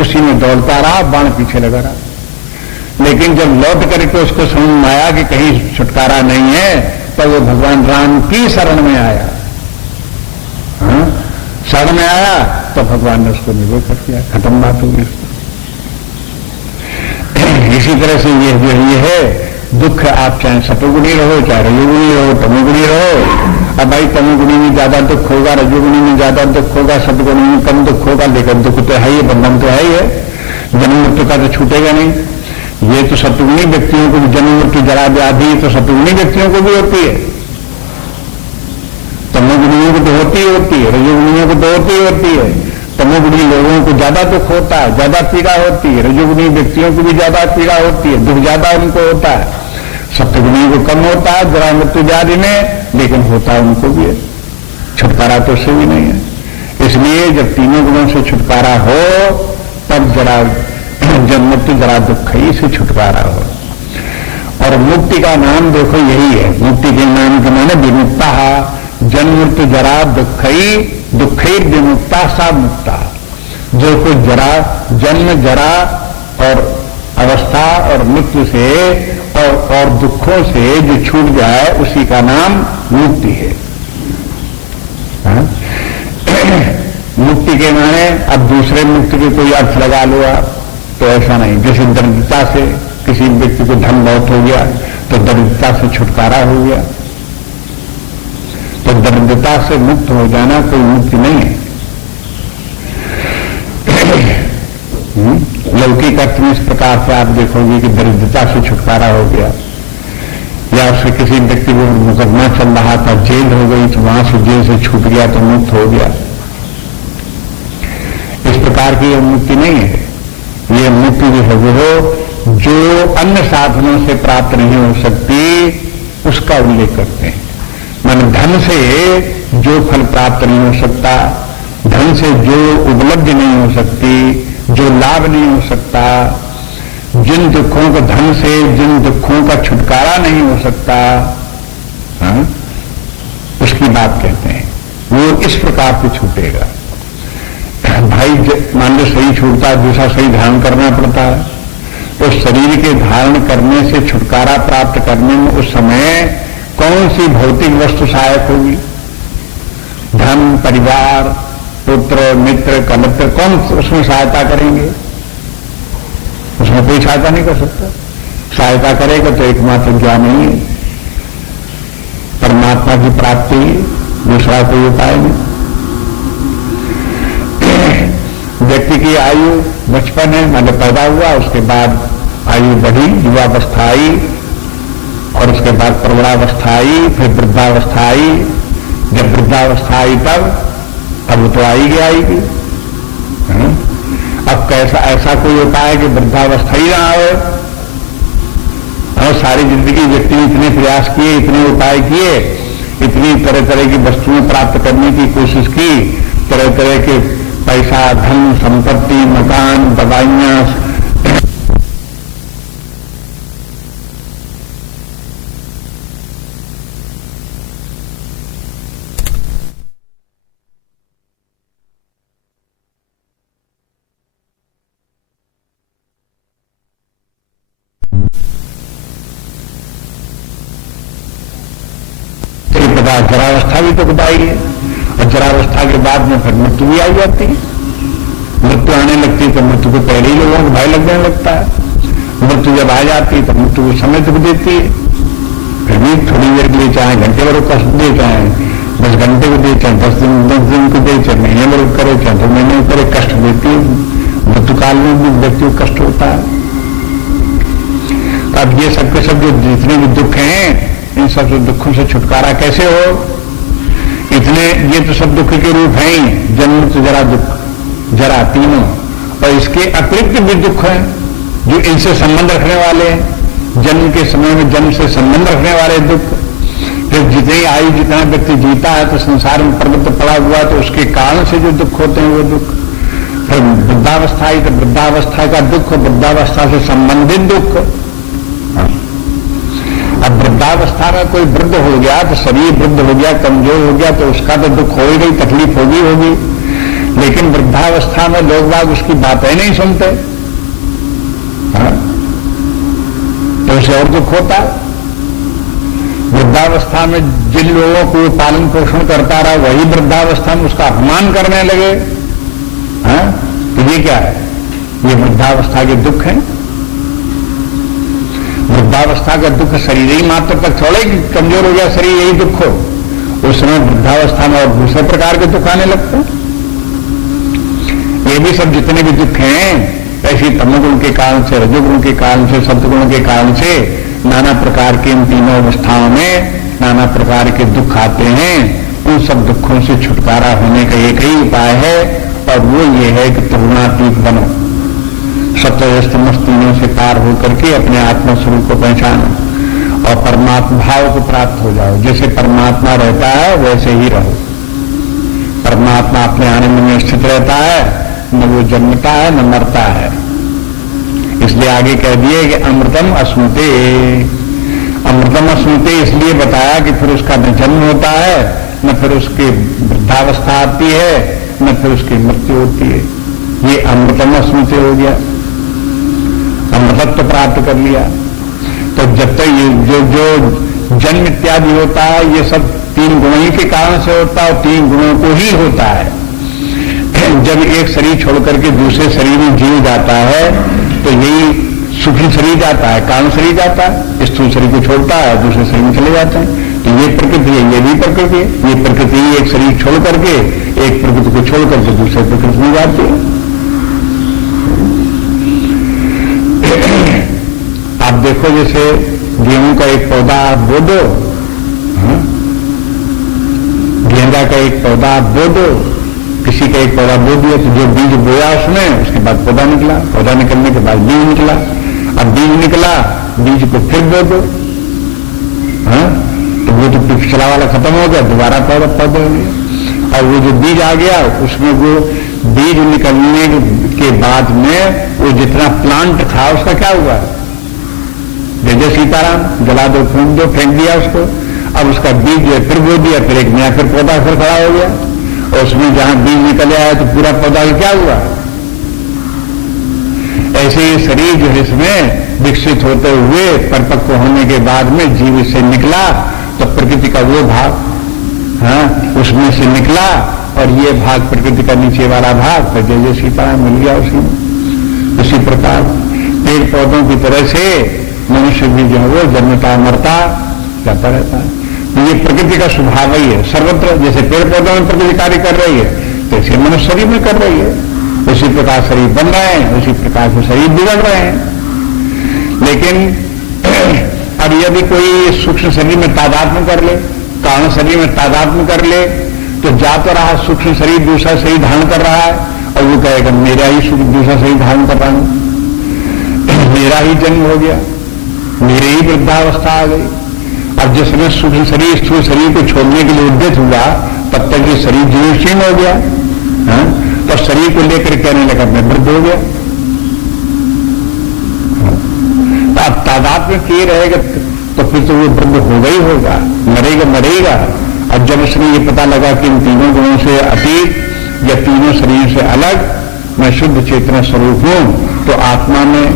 उसी में दौड़ता रहा, बाण पीछे लगा रहा। लेकिन जब लौट करके उसको समझ में आया कि कहीं छुटकारा नहीं है, तब वो भगवान राम की शरण में आया। शरण में आया तो भगवान ने उसको निरोध कर दिया, खत्म बात होगी। इसी तरह से ये जो ये है दुख, आप चाहे सतोगुणी रहो, चाहे रजोगुणी रहो, तमोगुणी रहो। अब भाई तमोगुणी में ज्यादा दुख होगा, रजोगुणी में ज्यादा दुख होगा, सतगुणी में कम दुख होगा, लेकिन दुख तो है ही, बंधन तो है ही है, जन्म मृत्यु का तो छूटेगा नहीं। ये तो सतगुणी व्यक्तियों को भी जन्म मृत्यु जरा व्याधि तो सतगुणी व्यक्तियों को भी होती है, तमोगुणियों को तो होती है, रजोगुणियों को तो होती है। तमोगुणी लोगों को ज्यादा दुख होता है, ज्यादा पीड़ा होती है, रजोगुणी व्यक्तियों को भी ज्यादा पीड़ा होती है, दुख ज्यादा उनको होता है। सप्तगुणी को कम होता है जरा मृत्यु व्याधि में, लेकिन होता है उनको भी, छुटकारा तो उससे भी नहीं है। इसलिए जब तीनों गुणों से छुटकारा हो तब जरा जब मृत्यु जरा दुख ही से छुटकारा हो। और मुक्ति का नाम देखो यही है, मुक्ति के नाम के माने विमुक्ता, जन्म मृत्यु जरा दुखई विमुक्ता सा मुक्ता। जो कोई जरा जन्म जरा और अवस्था और मृत्यु से और दुखों से जो छूट जाए उसी का नाम मुक्ति है। मुक्ति के माने अब दूसरे मुक्ति के कोई अर्थ लगा लो आप, तो ऐसा नहीं। जैसे दरिद्रता से किसी व्यक्ति को धन बहुत हो गया तो दरिद्रता से छुटकारा हो गया, तो दरिद्रता से मुक्त हो जाना कोई मुक्ति नहीं है। लौकिक अर्थ में इस प्रकार से आप देखोगे कि दरिद्रता से छुटकारा हो गया, या उससे किसी व्यक्ति को मुकदमा चल रहा था, जेल हो गई तो वहां से जेल से छूट गया तो मुक्त हो गया। इस प्रकार की यह मुक्ति नहीं है। यह मुक्ति जो है वो जो अन्य साधनों से प्राप्त नहीं हो सकती उसका उल्लेख करते हैं। माने धन से जो फल प्राप्त नहीं हो सकता, धन से जो उपलब्धि नहीं हो सकती, जो लाभ नहीं हो सकता, जिन दुखों को धन से जिन दुखों का छुटकारा नहीं हो सकता, उसकी बात कहते हैं। वो इस प्रकार से छूटेगा। भाई मान लो सही छूटता है, दूसरा सही धारण करना पड़ता है, तो शरीर के धारण करने से छुटकारा प्राप्त करने में उस समय कौन सी भौतिक वस्तु सहायक होगी? धन, परिवार, पुत्र, मित्र, कलत्र, कौन उसमें सहायता करेंगे? उसमें कोई सहायता नहीं कर सकता। सहायता करेगा तो एकमात्र ज्ञान ही है, परमात्मा की प्राप्ति, दूसरा कोई उपाय नहीं। व्यक्ति की आयु बचपन है, मतलब पैदा हुआ, उसके बाद आयु बढ़ी, युवावस्था आई, और उसके बाद प्रौढ़ावस्था आई, फिर वृद्धावस्था आई। जब वृद्धावस्था आई तब तो आएगी। अब कैसा ऐसा कोई उपाय है कि वृद्धावस्था ही ना आए? और सारी जिंदगी व्यक्ति ने इतने प्रयास किए, इतने उपाय किए, इतनी तरह तरह की वस्तुएं प्राप्त करने की कोशिश की, तरह तरह के पैसा, धन, संपत्ति, मकान, दवाइयां, जरावस्था भी तो बताई है, और जरावस्था के बाद में फिर मृत्यु भी आई जाती है। मृत्यु आने लगती है तो मृत्यु को पहले ही लोगों को भय लगने लगता है। मृत्यु जब आ जाती है तो मृत्यु को समय दुख देती है, फिर भी थोड़ी देर के लिए, चाहे घंटे भर कष्ट दे, चाहे 10 घंटे को दे, चाहे 10 दिन को दे, चाहे महीने भर करे, चाहे 2 महीने करे, कष्ट देती है। मृत्यु काल में भी व्यक्ति को कष्ट होता है। तो अब ये सबके सब जो जितने भी दुख हैं, इन सब दुखों से छुटकारा कैसे हो? इतने ये तो सब दुख के रूप हैं ही, जन्म तो जरा दुख, जरा तीनों, और इसके अतिरिक्त भी दुख हैं जो इनसे संबंध रखने वाले हैं। जन्म के समय में जन्म से संबंध रखने वाले दुख, फिर जितनी आयु जितना व्यक्ति जीता है तो संसार में प्रवृत्त पड़ा हुआ, तो उसके कारण से जो दुख होते हैं वो दुख। फिर वृद्धावस्था आई तो वृद्धावस्था का दुख, वृद्धावस्था से संबंधित दुख। अब वृद्धावस्था में कोई वृद्ध हो गया तो शरीर वृद्ध हो गया, कमजोर हो गया, तो उसका तो दुख हो ही गई, तकलीफ होगी। लेकिन वृद्धावस्था में लोग बाग उसकी बातें नहीं सुनते, तो उसे और दुख होता है। वृद्धावस्था में जिन लोगों को पालन पोषण करता रहा वही वृद्धावस्था में उसका अपमान करने लगे, हाँ? तो ये क्या है? ये वृद्धावस्था के दुख हैं। वृद्धावस्था का दुख शरीर ही मात्र तक थोड़े कमजोर हो गया शरीर, यही दुख हो, उस समय वृद्धावस्था में और दूसरे प्रकार के दुख आने लगते हैं। ये भी सब जितने भी दुख हैं ऐसी तमोगुण के कारण से, रजोगुण के कारण से, सत्वगुण के कारण से नाना प्रकार के इन तीनों अवस्थाओं में नाना प्रकार के दुख आते हैं। उन सब दुखों से छुटकारा होने का एक ही उपाय है और वो ये है कि त्रिगुणातीत बनो, सत्वरजस्तमस तीनों से पार होकर के अपने आत्मा स्वरूप को पहचानो और परमात्मा भाव को प्राप्त हो जाओ। जैसे परमात्मा रहता है वैसे ही रहो। परमात्मा अपने आनंद में स्थित रहता है, न वो जन्मता है न मरता है। इसलिए आगे कह दिए कि अमृतम अस्मृते। अमृतम अस्मृते इसलिए बताया कि फिर उसका न जन्म होता है, न फिर उसकी वृद्धावस्था आती है, न फिर उसकी मृत्यु होती है। ये अमृतम अस्मृते हो गया, अमृतत्व प्राप्त कर लिया। तो जब तक ये जो जन्म इत्यादि होता है ये सब तीन गुणों ही के कारण से होता है और तीन गुणों को ही होता है। जब एक शरीर छोड़ करके दूसरे शरीर में जीव जाता है तो यही सूक्ष्म शरीर जाता है, कारण शरीर जाता है, स्थूल शरीर को छोड़ता है दूसरे शरीर में चले जाते हैं। तो ये प्रकृति है, ये भी प्रकृति है। ये प्रकृति एक शरीर छोड़ करके एक प्रकृति को छोड़ करके दूसरे प्रकृति में जाती है। आप देखो जैसे गेहूं का एक पौधा आप बो दो, गेंदा का एक पौधा आप बो दो, किसी का एक पौधा बो दिया तो जो बीज बोया उसमें उसके बाद पौधा निकला, पौधा निकलने के बाद बीज निकला। अब बीज निकला, बीज को फिर बो दो, हाँ? तो वो तो पिछला वाला खत्म हो गया, दोबारा पौधा हो गया। और वो जो बीज आ गया उसमें वो बीज निकलने के बाद में वो जितना प्लांट था उसका क्या हुआ? जय सीताराम, जला दो, फूंक दो, फेंक दिया उसको। अब उसका बीज जो है फिर बो दिया, फिर एक नया फिर पौधा फिर खड़ा हो गया और उसमें जहां बीज निकल आया तो पूरा पौधा ही क्या हुआ? ऐसे ही शरीर जो है इसमें विकसित होते हुए परिपक्व होने के बाद में जीव से निकला तो प्रकृति का वो भाग, हाँ, उसमें से निकला और ये भाग प्रकृति का नीचे वाला भाग फिर जय सीताराम मिल गया उसी में। उसी प्रकार पेड़ पौधों की तरह से मनुष्य भी जो है वो जन्मता मरता जाता रहता है। तो ये प्रकृति का स्वभाव ही है सर्वत्र। जैसे पेड़ पौधों में प्रकृति कार्य कर रही है तैसे मनुष्य शरीर में कर रही है। उसी प्रकार शरीर बन रहे हैं, उसी प्रकार से शरीर बिगड़ रहे हैं। लेकिन अब यदि कोई सूक्ष्म शरीर में तादात्म्य कर ले, कारण शरीर में तादात्म्य कर ले तो जा तो रहा सूक्ष्म शरीर दूसरा शरीर धारण कर रहा है और वो कहेगा मेरा ही दूसरा शरीर धारण कर रहा हूं, मेरा ही जन्म हो गया, मेरे ही वृद्धावस्था आ गई। अब जिस समय सूक्ष्म शरीर स्थूल शरीर को छोड़ने के लिए उद्यत हुआ तब तक ये शरीर जीवहीन हो गया, हाँ? तो शरीर को लेकर कहने लगा मैं वृद्ध हो गया। तो अब तादात्म्य किए रहेगा तो फिर तो वो वृद्ध होगा ही होगा, मरेगा मरेगा। अब जब उसने ये पता लगा कि इन तीनों गुणों से अतीत या तीनों शरीर से अलग मैं शुद्ध चेतना स्वरूप हूं तो आत्मा में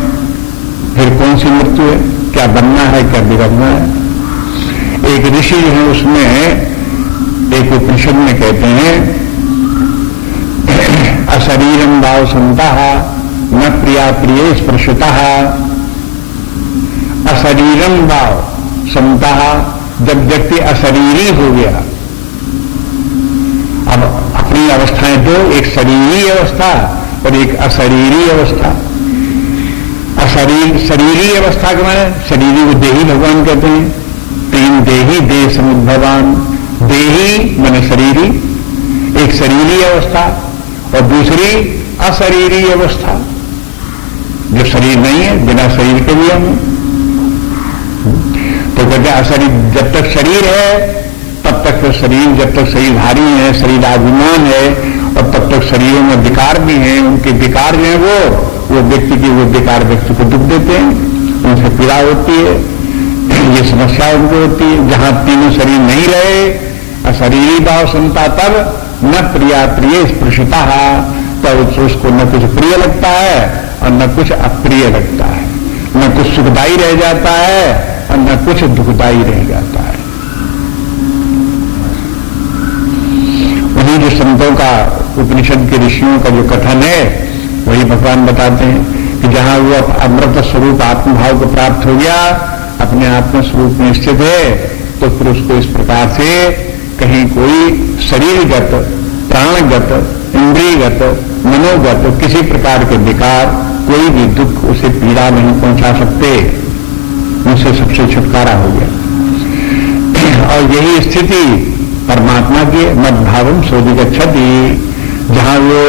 फिर कौन सी मृत्यु है, क्या बनना है, क्या बिगड़ना है। एक ऋषि जो है उसमें एक उपनिषद में कहते हैं अशरीरम भाव संता न प्रिया प्रिय स्पर्शता। अशरीरम भाव समता, जब व्यक्ति अशरीरी हो गया, अब अपनी अवस्थाएं दो, एक शरीरी अवस्था और एक अशरीरी अवस्था। शरीरी अवस्था के माने शरीरी को देही भगवान कहते हैं। तीन देही देह समुद्भवान, देही माने शरीरी, एक शरीरी अवस्था और दूसरी अशरीरी अवस्था जो शरीर नहीं है, बिना शरीर के भी हम। तो कहते हैं अशरीर, जब तक शरीर है तब तक तो शरीर, जब तक शरीरधारी है, शरीराभिमान है और तब तक शरीरों में विकार भी हैं। उनके विकार जो है वो व्यक्ति की, वो विकार व्यक्ति को दुख देते हैं, उनसे पीड़ा होती है, ये समस्या उनको होती है। जहां तीनों शरीर नहीं रहे, अशरीरी भाव समता, तब न प्रिया प्रिय स्पर्शता, तब उसको न कुछ प्रिय लगता है और न कुछ अप्रिय लगता है, न कुछ सुखदायी रह जाता है और न कुछ दुखदायी रह जाता है। उपनिषद के ऋषियों का जो कथन है वही भगवान बताते हैं कि जहां वो अमृत स्वरूप आत्मभाव को प्राप्त हो गया, अपने आत्म स्वरूप में स्थित है, तो फिर उसको इस प्रकार से कहीं कोई शरीरगत, प्राणगत, इंद्रियगत, मनोगत किसी प्रकार के विकार, कोई भी दुख उसे पीड़ा नहीं पहुंचा सकते। उनसे सबसे छुटकारा हो गया। और यही स्थिति परमात्मा की मद्भावम सोधिगच्छति, जहां वो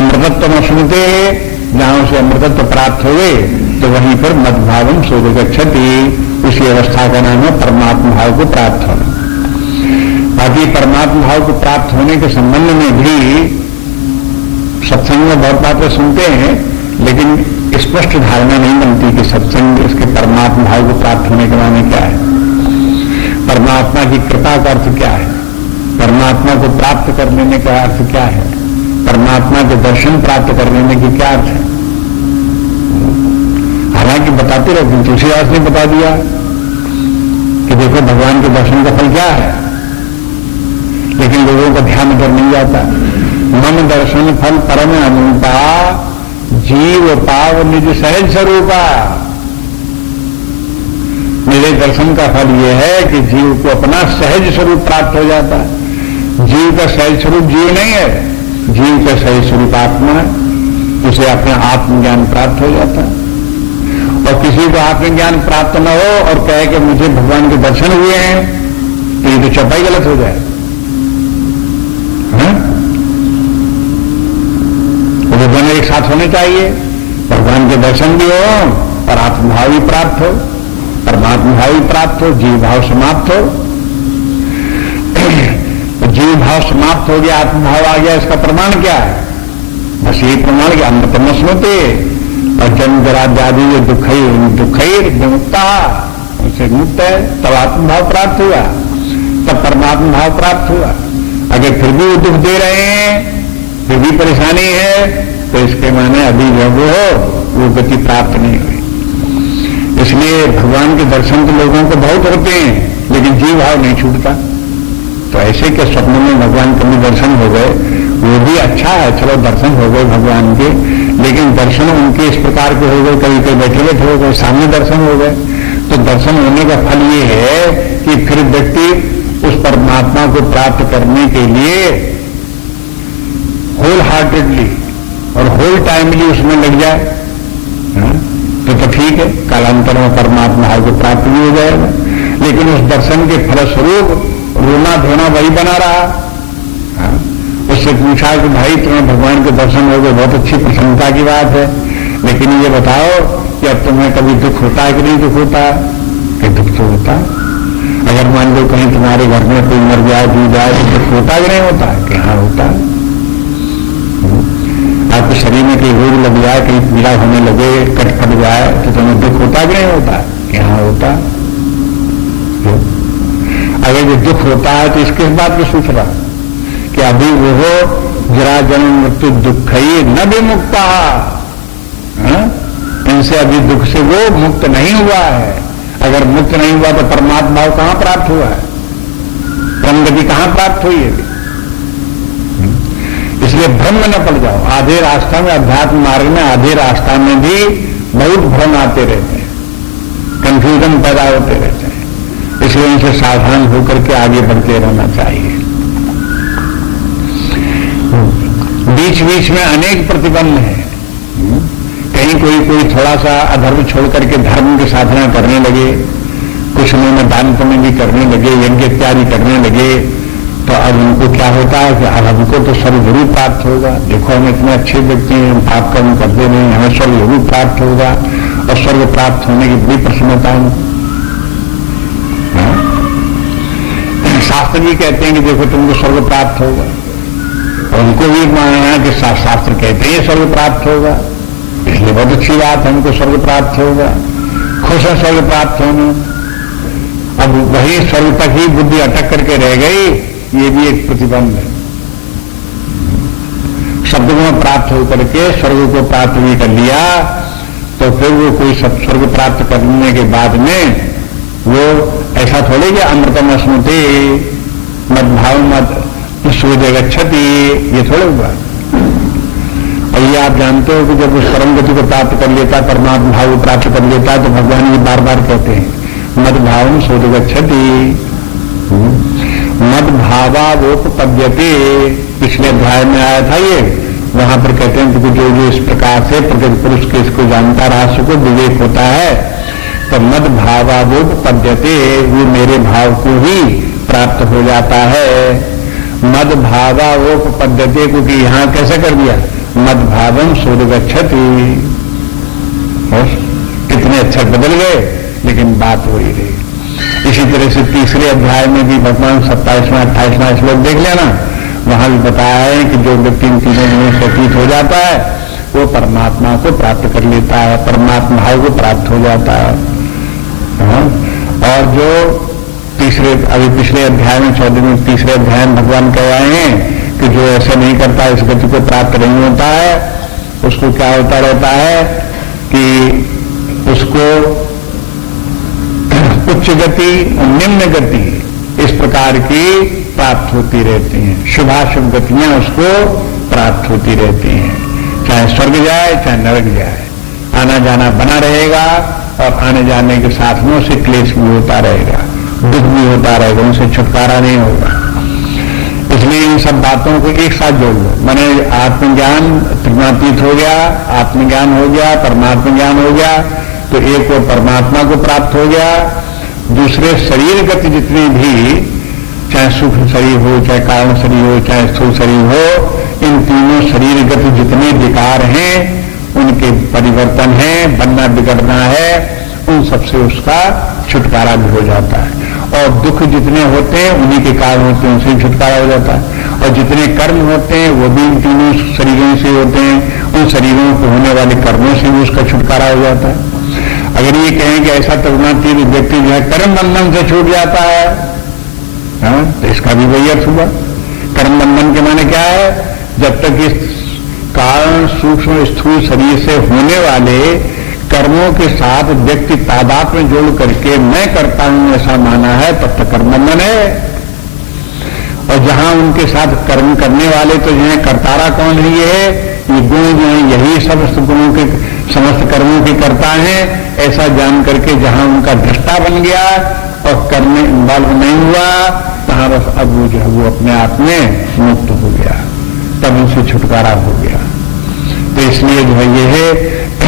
अमृतत्व में सुनते हैं, जहां उसे अमृतत्व प्राप्त हो गए, तो वहीं पर मद्भावम सोधिगच्छति, उसी अवस्था का नाम है परमात्मा भाव को प्राप्त होना। बाकी परमात्मा भाव को प्राप्त होने के संबंध में भी सत्संग में बहुत बातें सुनते हैं, लेकिन स्पष्ट धारणा नहीं बनती कि सत्संग इसके परमात्मा भाव को प्राप्त होने के माने क्या है, परमात्मा की कृपा का अर्थ क्या है, परमात्मा को प्राप्त कर लेने का अर्थ क्या है, परमात्मा के दर्शन प्राप्त कर लेने की क्या अर्थ है। हालांकि बताते रहते, तुलसीदास ने बता दिया कि देखो भगवान के दर्शन का फल क्या है, लेकिन लोगों का ध्यान उधर नहीं जाता। मन दर्शन फल परम अनूपा, जीव पाव निज सहज स्वरूपा। मेरे दर्शन का फल यह है कि जीव को अपना सहज स्वरूप प्राप्त हो जाता है। जीव का सहज स्वरूप जीव नहीं है, जीव का सहज स्वरूप आत्मा है, उसे अपना आत्मज्ञान प्राप्त हो जाता है। और किसी को आत्मज्ञान प्राप्त न हो और कहे कि मुझे भगवान के दर्शन हुए हैं, तो ये तो चौपाई गलत हो जाए। तो दोनों एक साथ होने चाहिए, भगवान के दर्शन भी हो और आत्मभाव भी प्राप्त हो, परमात्मा भाव भी प्राप्त हो, जीव भाव समाप्त हो। तो जीव भाव समाप्त हो गया, आत्मभाव आ गया, इसका प्रमाण क्या है? बस यही प्रमाण कि अमृतम स्मृते और जन्म जरा व्याधि ये दुखैर विमुक्ता, उसे मुक्त है, तब आत्मभाव प्राप्त हुआ, तब परमात्मा भाव प्राप्त हुआ। अगर फिर भी वो दुख दे रहे हैं, फिर भी परेशानी है, तो इसके माने अभी वो गति प्राप्त नहीं हुई। इसलिए भगवान के दर्शन तो लोगों को बहुत होते हैं, लेकिन जीव भाव नहीं छूटता। तो ऐसे के स्वप्न में भगवान कभी दर्शन हो गए, वो भी अच्छा है, चलो दर्शन हो गए भगवान के, लेकिन दर्शन उनके इस प्रकार के हो गए, कभी कभी बैठे बैठे हो गए, सामने दर्शन हो गए। तो दर्शन होने का फल ये है कि फिर व्यक्ति उस परमात्मा को प्राप्त करने के लिए होल हार्टेडली और होल टाइमली उसमें लग जाए, तो ठीक है, कालांतर में परमात्मा भाव को प्राप्त भी हो जाएगा। लेकिन उस दर्शन के फलस्वरूप रोना धोना वही बना रहा। उससे पूछा कि भाई तुम्हें भगवान के दर्शन हो गए, बहुत अच्छी प्रसन्नता की बात है, लेकिन ये बताओ कि अब तुम्हें कभी दुख होता है कि नहीं दुख होता? कि दुख तो होता है। अगर मान लो कहीं तुम्हारे घर में कोई मर जाए, जी जाए, तो दुख होता कि नहीं होता? कि हाँ होता है। आपके शरीर में कहीं रोग लग जाए, कहीं पीड़ा होने लगे, कट फट जाए, तो तुम्हें दुख होता कि नहीं होता? कि हाँ होता। अगर ये दुख होता है तो इसके बात में सोच रहा कि अभी वो जरा जन्म मृत्यु दुख ही न भी मुक्ता, इनसे अभी दुख से वो मुक्त नहीं हुआ है। अगर मुक्त नहीं हुआ तो परमात्मा भाव कहां प्राप्त हुआ है? परम गति कहां प्राप्त हुई है? इसलिए भ्रम में न पड़ जाओ। आधे रास्ता में, अध्यात्म मार्ग में आधे रास्ता में भी बहुत भ्रम आते रहते हैं, कंफ्यूजन पैदा होते रहते हैं। इसलिए उनसे सावधान होकर के आगे बढ़ते रहना चाहिए। बीच बीच में अनेक प्रतिबंध हैं। कहीं कोई थोड़ा सा अधर्म छोड़ करके धर्म की साधना करने लगे, कुछ उन्होंने दान पुण्य भी करने लगे, यज्ञ इत्यादि करने लगे, तो अब उनको क्या होता है कि अब हमको तो स्वर्ग जरूर प्राप्त होगा। देखो हम इतने अच्छे व्यक्ति हैं, हम पाप कर्म करते नहीं, हमें स्वर्ग जरूर प्राप्त होगा, और स्वर्ग प्राप्त होने की बड़ी प्रसन्नता है। शास्त्र भी कहते हैं कि देखो तुमको स्वर्ग प्राप्त होगा, और उनको भी मानना कि शास्त्र कहते हैं स्वर्ग प्राप्त होगा, इसलिए बहुत अच्छी बात है, हमको स्वर्ग प्राप्त होगा, खुश है स्वर्ग प्राप्त होने। अब वही स्वर्ग तक ही बुद्धि अटक करके रह गई, ये भी एक प्रतिबंध है। शब्द में प्राप्त होकर के स्वर्ग को प्राप्त भी कर लिया, तो फिर वो कोई स्वर्ग प्राप्त करने के बाद में वो ऐसा थोड़े कि अमृतम स्मृति मद्भाव मत सूर्य गच्छति, ये थोड़े हुआ। और ये आप जानते हो कि जब उस परम गति को प्राप्त कर लेता, परमात्मा भाव को प्राप्त कर लेता, तो भगवान ये बार बार कहते हैं मद भावम सोदगच्छति, मद भावावोपपद्यते। पिछले अध्याय में आया था ये, वहां पर कहते हैं कि जो जो इस प्रकार से प्रकृति पुरुष के इसको जानता राशि को विवेक होता है, तो मद भावावोपपद्यते, वो मेरे भाव को ही प्राप्त हो जाता है। मद भावावोपपद्यते को कि यहां कैसे कर दिया, मद भावम सोदगच्छति। कितने अक्षर बदल गए, लेकिन बात हो ही रही। इसी तरह से तीसरे अध्याय में भी भगवान 27वां 28वां श्लोक देख लेना, वहां भी बताया है कि जो व्यक्ति इन तीनों गुणों से अतीत हो जाता है वो परमात्मा को प्राप्त कर लेता है, परमात्मा भाव को प्राप्त हो जाता है। और जो तीसरे अभी पिछले अध्याय में 14वें तीसरे अध्याय में भगवान कह रहे हैं कि जो ऐसा नहीं करता, इस गति को प्राप्त नहीं होता है, उसको क्या होता रहता है कि उसको उच्च गति और निम्न गति इस प्रकार की प्राप्त होती रहती हैं। शुभाशुभ गतियां उसको प्राप्त होती रहती हैं, चाहे स्वर्ग जाए चाहे नरक जाए, आना जाना बना रहेगा और आने जाने के साधनों से क्लेश भी होता रहेगा, दुख भी होता रहेगा, उनसे छुटकारा नहीं होगा। इसलिए इन सब बातों को एक साथ जोड़ लो। माने आत्मज्ञान त्रिगुणातीत हो गया, आत्मज्ञान हो गया, परमात्मा ज्ञान हो गया, तो एक वो परमात्मा को प्राप्त हो गया, दूसरे शरीर गति जितनी भी, चाहे सूक्ष्म शरीर हो, चाहे कारण शरीर हो, चाहे स्थूल शरीर हो, इन तीनों शरीर गति जितने विकार हैं उनके परिवर्तन है, बनना बिगड़ना है, उन सबसे उसका छुटकारा भी हो जाता है। और दुख जितने होते हैं उन्हीं के कारण होते हैं, उनसे छुटकारा हो जाता है। और जितने कर्म होते हैं वो भी इन तीनों शरीरों से होते हैं, उन शरीरों को होने वाले कर्मों से भी उसका छुटकारा हो जाता है। अगर ये कहें कि ऐसा त्रिगुणातीत व्यक्ति जो है कर्म बंधन से छूट जाता है, तो इसका भी वही अर्थ हुआ। कर्म बंधन के माने क्या है, जब तक इस कारण सूक्ष्म स्थूल शरीर से होने वाले कर्मों के साथ व्यक्ति तादात्म्य में जोड़ करके मैं करता हूं ऐसा माना है, तब तक कर्म बंधन है। और जहां उनके साथ कर्म करने वाले तो जो है करतारा कौन है, ये गुण जो है यही समस्त गुणों के समस्त कर्मों के कर्ता हैं, ऐसा जान करके जहां उनका दृष्टा बन गया और कर्म इन्वॉल्व नहीं हुआ, तहां बस अब वो जो है वो अपने आप में मुक्त हो गया, तब उनसे छुटकारा हो गया। तो इसलिए जो है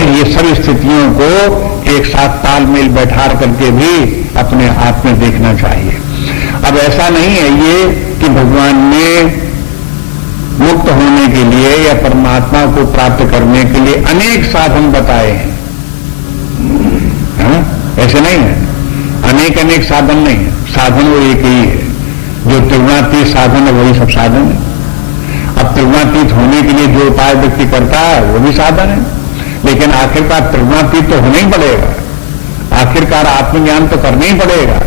ये सब स्थितियों को एक साथ तालमेल बैठा करके भी अपने आप में देखना चाहिए। अब ऐसा नहीं है ये कि भगवान ने मुक्त होने के लिए या परमात्मा को प्राप्त करने के लिए अनेक साधन बताए हैं, ऐसे नहीं है, अनेक साधन नहीं है, साधन वो एक ही है। जो त्रिगुणातीत साधन है वही सब साधन है। अब त्रिगुणातीत होने के लिए जो उपाय व्यक्ति करता है वो भी साधन है, लेकिन आखिरकार त्रिगुणातीत तो होना ही पड़ेगा, आखिरकार आत्मज्ञान तो करना ही पड़ेगा।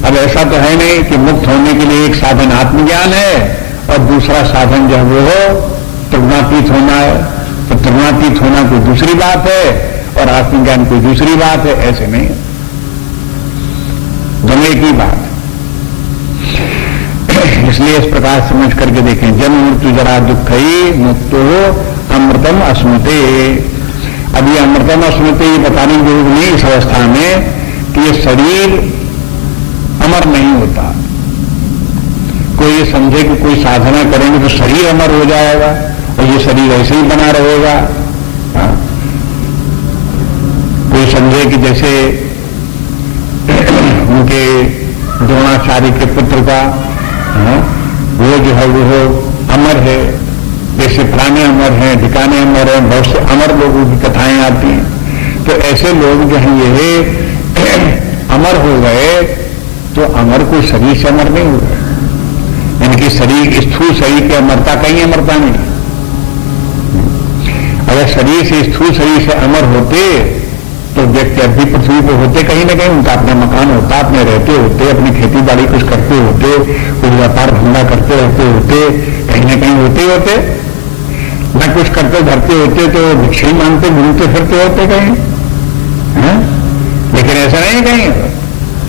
अब ऐसा तो है नहीं कि मुक्त होने के लिए एक साधन आत्मज्ञान है और दूसरा साधन जो वो हो त्रिगुणातीत होना है, तो त्रिगुणातीत होना कोई दूसरी बात है और आत्मज्ञान कोई दूसरी बात है, ऐसे नहीं, दोनों एक ही बात। इसलिए इस प्रकार समझ करके देखें, जन्म मृत्यु जरा दुख ही मुक्तो अमृतम अस्मृते। अब ये अमृतम अस्मृते ये बताने की जरूरत नहीं इस अवस्था में कि ये शरीर अमर नहीं होता। कोई ये समझे कि कोई साधना करेंगे तो शरीर अमर हो जाएगा और ये शरीर ऐसे ही बना रहेगा। कोई समझे कि जैसे उनके द्रोणाचार्य के पुत्र का वो जो है वो अमर है, जैसे फलाने अमर हैं, ठिकाने अमर हैं, बहुत से अमर लोगों की कथाएं आती हैं। तो ऐसे लोग जो हैं ये अमर हो गए, तो अमर कोई शरीर से अमर नहीं हो गए। इनकी शरीर स्थूल शरीर की अमरता कहीं अमरता नहीं। अगर शरीर से स्थूल शरीर से अमर होते तो व्यक्ति अभी पृथ्वी पर होते कहीं ना कहीं, उनका अपना मकान होता, अपने रहते होते, अपनी खेती बाड़ी कुछ करते होते, कुछ व्यापार धंधा करते रहते होते, कहीं ना कहीं होते न कुछ करते धरते होते तो भिक्षा ही मांगते घूमते फिरते होते कहीं, लेकिन ऐसा नहीं कहीं,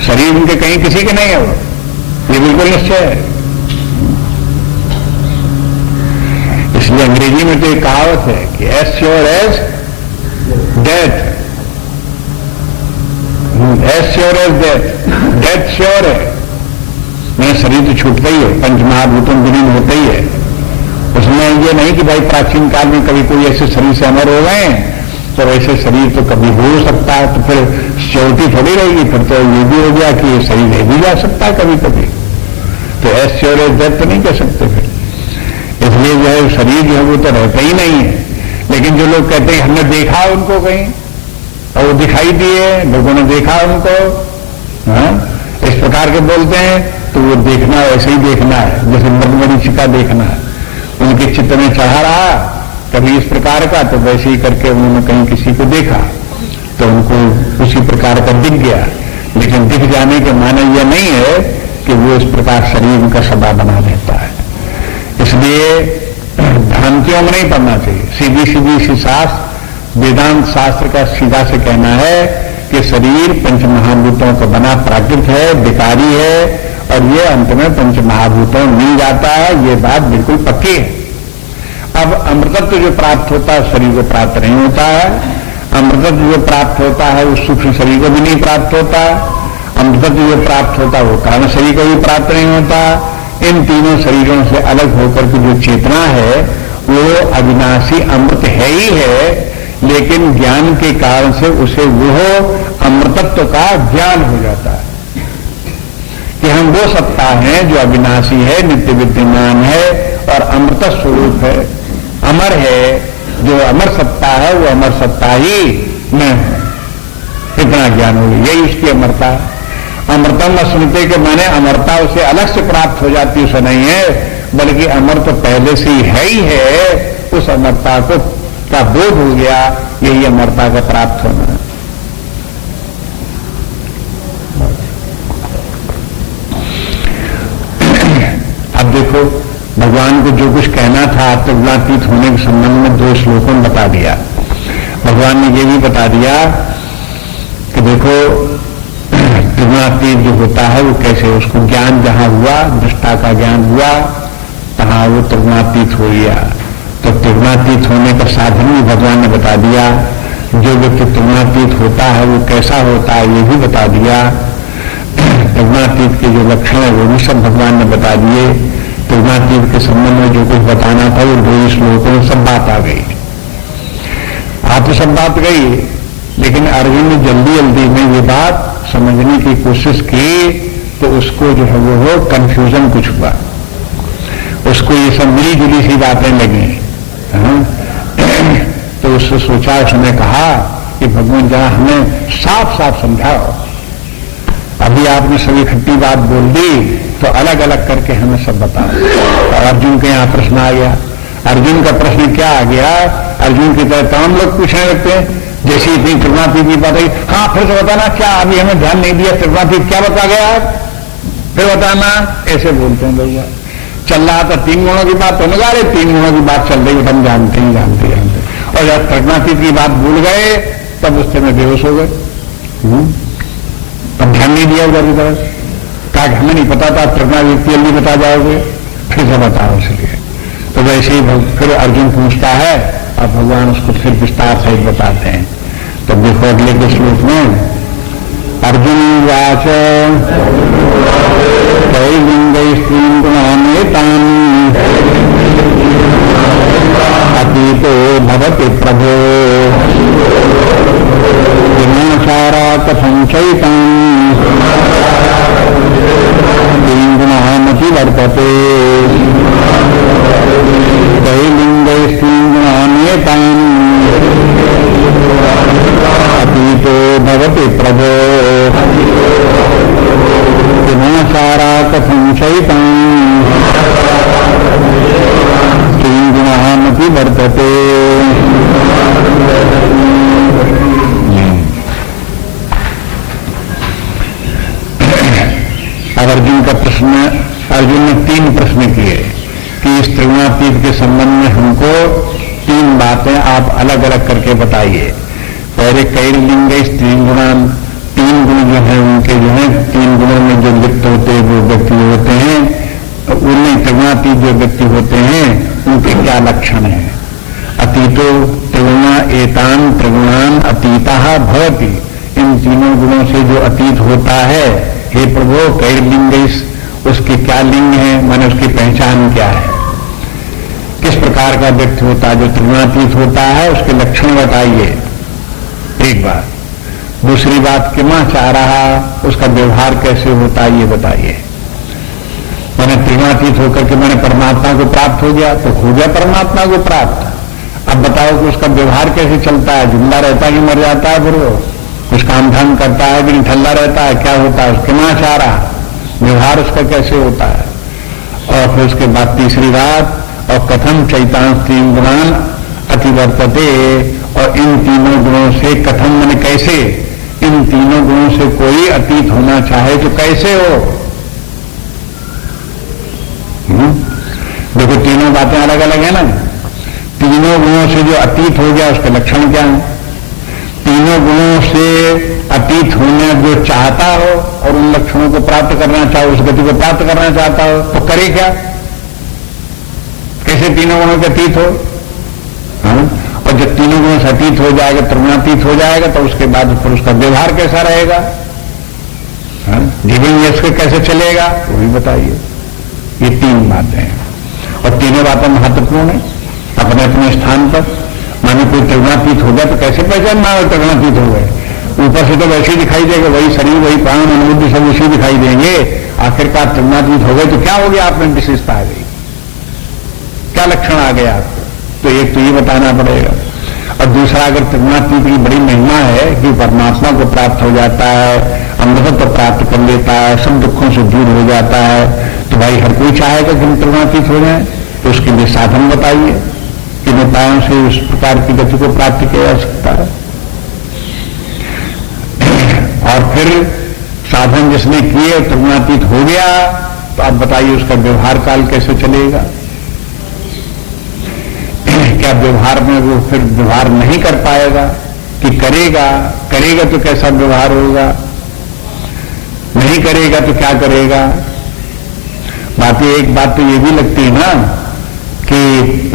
शरीर उनके कहीं किसी के नहीं है, वो ये बिल्कुल निश्चय है। इसलिए अंग्रेजी में तो एक कहावत है कि as sure as death, as sure as death, death sure है। मैं शरीर तो छूटता ही है, पंच महाभूतों विलीन होता ही है। उसमें ये नहीं कि भाई प्राचीन काल में कभी कोई ऐसे शरीर से अमर हो गए, तो वैसे शरीर तो कभी हो सकता है, तो फिर सिक्योरिटी थोड़ी रहेगी, फिर तो ये भी हो गया कि ये शरीर ले भी जा सकता है कभी कभी, तो एज श्योर एज डेथ तो नहीं कह सकते फिर। इसलिए जो है शरीर जो है वो तो रहता ही नहीं है। लेकिन जो लोग कहते हैं हमने देखा उनको कहीं, और वो दिखाई दिए, लोगों ने देखा उनको, इस प्रकार के बोलते हैं, तो वो देखना वैसे ही देखना है जैसे मधुमरीची का देखना है। उनके चित्त में चढ़ा रहा कभी इस प्रकार का, तो वैसे ही करके उन्होंने कहीं किसी को देखा तो उनको उसी प्रकार का दिख गया। लेकिन दिख जाने के माने यह नहीं है कि वो इस प्रकार शरीर का सदा बना रहता है। इसलिए भ्रांतियों में नहीं पड़ना चाहिए। सीधी सीधी सी शास्त्र, वेदांत शास्त्र का सीधा से कहना है कि शरीर पंच महाभूतों का बना प्राकृत है, विकारी है, और ये अंत में पंच महाभूतों मिल जाता है। ये बात बिल्कुल पक्की है। अब अमृतत्व जो प्राप्त होता है शरीर को प्राप्त नहीं होता है। अमृतत्व जो प्राप्त होता है उस सूक्ष्म शरीर को भी नहीं प्राप्त होता। अमृतत्व जो प्राप्त होता है वो कारण शरीर को भी प्राप्त नहीं होता। इन तीनों शरीरों से अलग होकर के जो चेतना है वो अविनाशी अमृत है ही है, लेकिन ज्ञान के कारण से उसे वो अमृतत्व का ज्ञान हो जाता है कि हम वो सत्ता हैं जो अविनाशी है, नित्य विद्यमान है और अमृत स्वरूप है, अमर है। जो अमर सत्ता है वो अमर सत्ता ही मैं हूं। इतना ज्ञान हो गया, यही उसकी अमरता है। अमृतम स्मृति के माने अमरता उसे अलग से प्राप्त हो जाती, उसे नहीं है, बल्कि अमर तो पहले से ही है। उस अमरता को का बोध हो गया, यही अमरता का प्राप्त होना है। अब देखो भगवान को जो कुछ कहना था त्रिगुणातीत होने के संबंध में 2 श्लोकों में बता दिया। भगवान ने ये भी बता दिया कि देखो त्रिगुणातीत जो होता है वो कैसे, उसको ज्ञान जहां हुआ, दृष्टा का ज्ञान हुआ, तहां वो त्रिगुणातीत हो गया। तो त्रिगुणातीत होने का साधन भी भगवान ने बता दिया। जो व्यक्ति त्रिगुणातीत होता है वो कैसा होता है ये भी बता दिया। त्रिगुणातीत के जो लक्षण है वो भी सब भगवान ने बता दिए। त्रिगुणातीत के संबंध में जो कुछ बताना था वो 2 श्लोकों में सब बात आ गई। तो सब बात गई, लेकिन अर्जुन ने जल्दी जल्दी में ये बात समझने की कोशिश की तो उसको जो है वो कंफ्यूजन कुछ हुआ, उसको ये सब मिली जुली सी बातें लगी। तो उससे सोचा, उसने कहा कि भगवान जरा हमें साफ साफ समझाओ। अभी आपने सभी खट्टी बात बोल दी, तो अलग अलग करके हमें सब बताओ। और अर्जुन के यहां प्रश्न आ गया। अर्जुन का प्रश्न क्या आ गया, अर्जुन की तरह तमाम लोग पूछने लगते हैं, जैसे इतनी त्रिगुणातीत की बात आई, हाँ फिर तो बताना क्या, अभी हमें ध्यान नहीं दिया, त्रिगुणातीत क्या बता गया आप, फिर बताना, ऐसे बोलते हैं भैया। चल रहा था 3 गुणों की बात, तो लगा रहे 3 गुणों की बात चल रही, हम जानते ही जानते जानते, और जब त्रिगुणातीत की बात भूल गए तब उससे में बेहोश हो गए। अब ध्यान नहीं दिया उधर की तरफ, कहा हमें नहीं पता था, त्रिगुणातीत जल्दी बता जाओगे, फिर से बताओ। इसलिए तो वैसे ही फिर अर्जुन पूछता है और भगवान उसको फिर विस्तार सहित बताते हैं। तो देखो अगले के श्लोक में अर्जुन वाच त्रैलिंगैस्त्रीन् गुणान्वितान् अतीतो भवति प्रभो विनाशारा कथं चैतान् त्रीन् गुणानपि वर्तते त्रैलिंगैस्त्रीन् गुणान्वितान् अतीतो भवति प्रभो विनाशारा कथं चैतान् त्रीन् गुणानपि वर्तते। अब अर्जुन का प्रश्न, अर्जुन ने 3 प्रश्न किए कि इस त्रिगुणातीत के संबंध में हमको 3 बातें आप अलग अलग करके बताइए। पहले कई लिंग स्त्रीन गुणान, 3 गुण जो है उनके जो है 3 गुणों में जो लिप्त होते वो व्यक्ति होते हैं, उनमें त्रिगुणातीत जो व्यक्ति होते हैं उनके क्या लक्षण है। अतीतो त्रिगुणा एतान त्रिगुणान अतीता भवति, इन तीनों गुणों से जो अतीत होता है, हे प्रभु कैर्लिंगेश, उसके क्या लिंग है, माने उसकी पहचान क्या है, किस प्रकार का व्यक्ति होता है जो त्रिगुणातीत होता है, उसके लक्षण बताइए। एक बात। दूसरी बात, किमा चाह रहा, उसका व्यवहार कैसे होता है ये बताइए। मैंने त्रिगुणातीत होकर के मैंने परमात्मा को प्राप्त हो गया तो हो गया परमात्मा को प्राप्त। अब बताओ कि उसका व्यवहार कैसे चलता है, जिंदा रहता है कि मर जाता है, फिर वो कुछ काम धाम करता है कि ठल्ला रहता है, क्या होता है, किमा चाह रहा, व्यवहार उसका कैसे होता है। और फिर उसके बाद तीसरी बात, और कथम चैतांश तीन गुणान अतिवर्तते, और इन तीनों गुणों से कथम मैंने कैसे, इन तीनों गुणों से कोई अतीत होना चाहे तो कैसे हो। देखो तीनों बातें अलग अलग है ना। तीनों गुणों से जो अतीत हो गया उसके लक्षण क्या है, तीनों गुणों से अतीत होने जो चाहता हो और उन लक्षणों को प्राप्त करना चाहो, उस गति को प्राप्त करना चाहता हो तो करे क्या, कैसे तीनों गुणों के अतीत हो। और जब तीनों गुणों से अतीत हो जाएगा, त्रिगुणातीत हो जाएगा, तो उसके बाद फिर उसका व्यवहार कैसा रहेगा, जीवन यश कैसे चलेगा, वो भी बताइए। ये तीन बातें हैं और तीनों बातें महत्वपूर्ण है अपने अपने स्थान पर। माने कोई त्रिगुणातीत हो गया तो कैसे पहचानना है त्रिगुणातीत हो गए, ऊपर से तो वैसे ही दिखाई देगा, वही शरीर वही प्राण अनुबुद्धि सब उसी दिखाई देंगे। आखिरकार त्रिगुणातीत हो गए तो क्या हो गया, आप में विशेषता आ गई, क्या लक्षण आ गया आपको, तो एक तो ये बताना पड़ेगा। और दूसरा, अगर त्रिगुणातीत की बड़ी महिमा है कि परमात्मा को प्राप्त हो जाता है, अमृतत्व प्राप्त कर लेता है, सब दुखों से दूर हो जाता है, तो भाई हर कोई चाहेगा कि हम त्रिगुणातीत हो जाए, तो उसके लिए साधन बताइए, किन उपायों से उस प्रकार की गति को प्राप्त किया जा सकता है। और फिर साधन जिसने किए त्रिगुणातीत हो गया, तो आप बताइए उसका व्यवहार काल कैसे चलेगा। क्या व्यवहार में वो फिर व्यवहार नहीं कर पाएगा कि करेगा, करेगा तो कैसा व्यवहार होगा, नहीं करेगा तो क्या करेगा। बाकी एक बात तो ये भी लगती है ना कि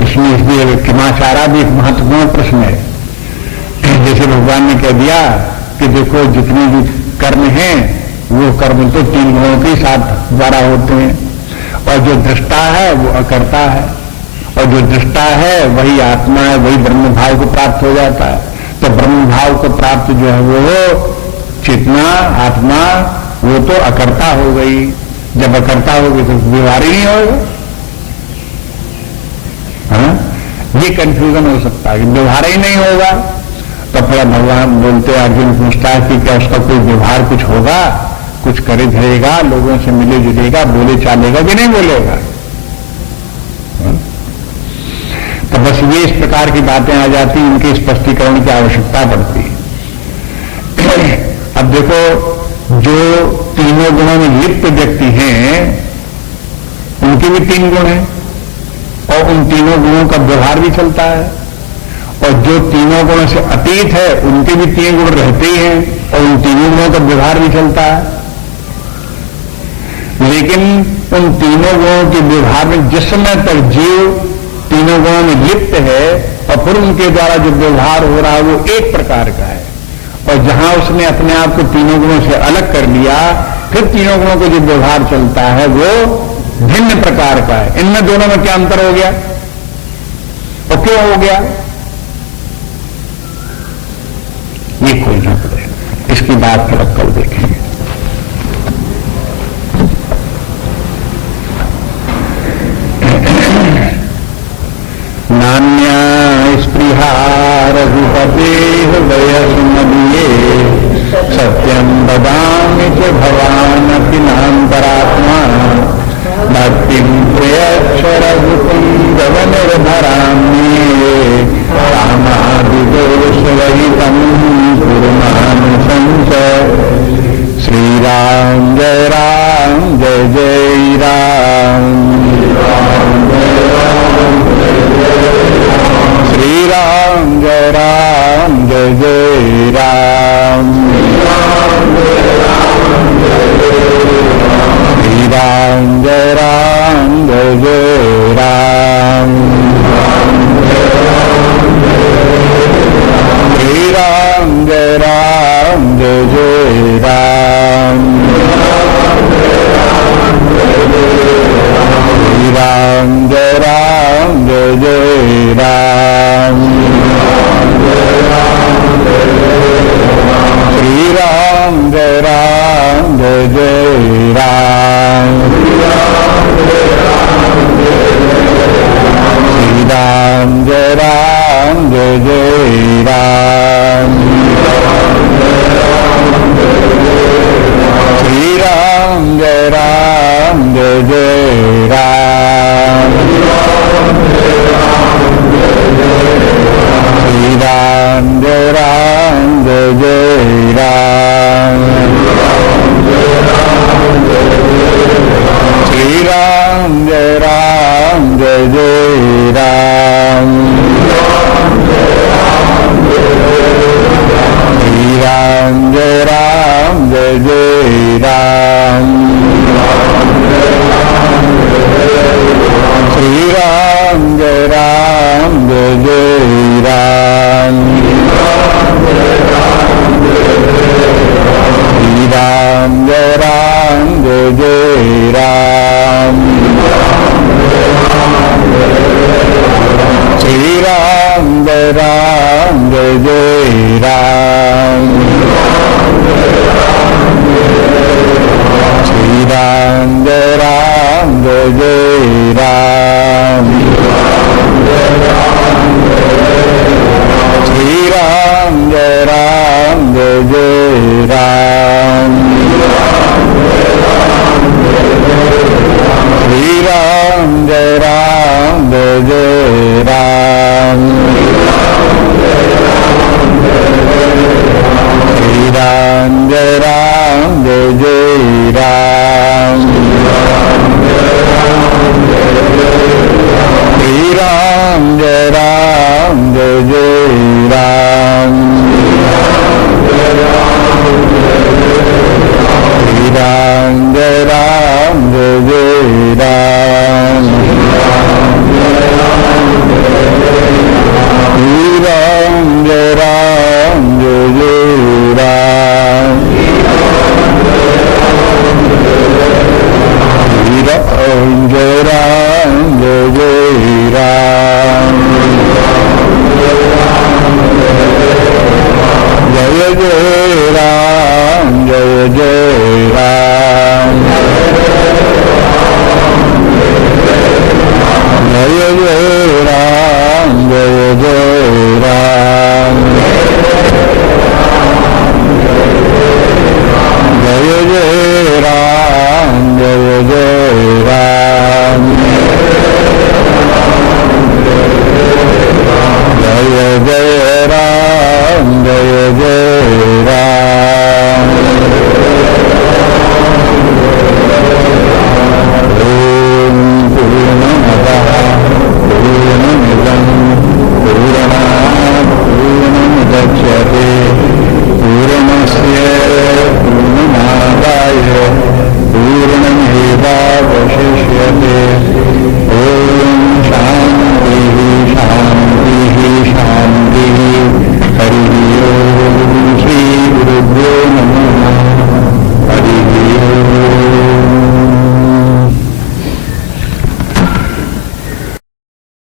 इसमें इसलिए किमाचारा भी एक महत्वपूर्ण प्रश्न है। जैसे भगवान ने कह दिया कि देखो जितने भी कर्म हैं वो कर्म तो तीन गुणों के साथ द्वारा होते हैं, और जो दृष्टा है वो अकर्ता है, और जो दृष्टा है वही आत्मा है, वही ब्रह्म भाव को प्राप्त हो जाता है। तो ब्रह्म भाव को प्राप्त जो है वो चेतना आत्मा वो तो अकर्ता हो गई। जब अकर्ता होगी तो व्यवहार ही नहीं होगा। ये कंफ्यूजन हो सकता है कि व्यवहार ही नहीं होगा, तो फिर भगवान बोलते, अर्जुन पूछता है कि क्या उसका कोई व्यवहार कुछ होगा, कुछ करे धरेगा, लोगों से मिले जुलेगा, बोले चालेगा कि नहीं बोलेगा। तो बस ये इस प्रकार की बातें आ जाती, इनके स्पष्टीकरण की आवश्यकता पड़ती है। अब देखो जो तीनों गुणों में लिप्त व्यक्ति हैं उनके भी तीन गुण हैं और उन तीनों गुणों का व्यवहार भी चलता है, और जो तीनों गुणों से अतीत है उनके भी तीन गुण रहते ही हैं और उन तीनों गुणों का व्यवहार भी चलता है। लेकिन उन तीनों गुणों के व्यवहार में जिस समय तक जीव तीनों गुणों में लिप्त है और फिर उनके द्वारा जो व्यवहार हो रहा है वो एक प्रकार का है, और जहां उसने अपने आप को तीनों गुणों से अलग कर लिया फिर तीनों गुणों को जो व्यवहार चलता है वो भिन्न प्रकार का है। इनमें दोनों में क्या अंतर हो गया और क्यों हो गया, ये खोजना पड़ेगा। इसकी बात फिर कल देखेंगे। नान्या स्पृहा रघुपते हृदयसुमदीये सत्यं वदामि च भवानपि नान्तरात्मा भक्तिं प्रयच्छ रघुकुञ्जवनिर्भराम्ये कामादिदोषरहितं कुरु मानुषं च। श्रीराम जय राम जय जय राम, श्री राम जय राम जय जय राम, श्री राम जय राम जय जय राम। राम जय जय राम श्री राम जय जय राम श्री राम जय जय राम श्री राम जय जय राम श्री राम जय जय राम श्री राम जय जय राम श्री राम जय जय राम श्री राम जय जय राम श्री राम जय जय राम जय जय राम जय जय राम जय जय राम जय जय राम जय जय राम जय जय राम जय जय राम जय जय राम ओम पूर्णमदः पूर्णमिदं पूर्णात् पूर्णमुदच्यते पूर्णस्य पूर्णमादाय पूर्णमेवावशिष्यते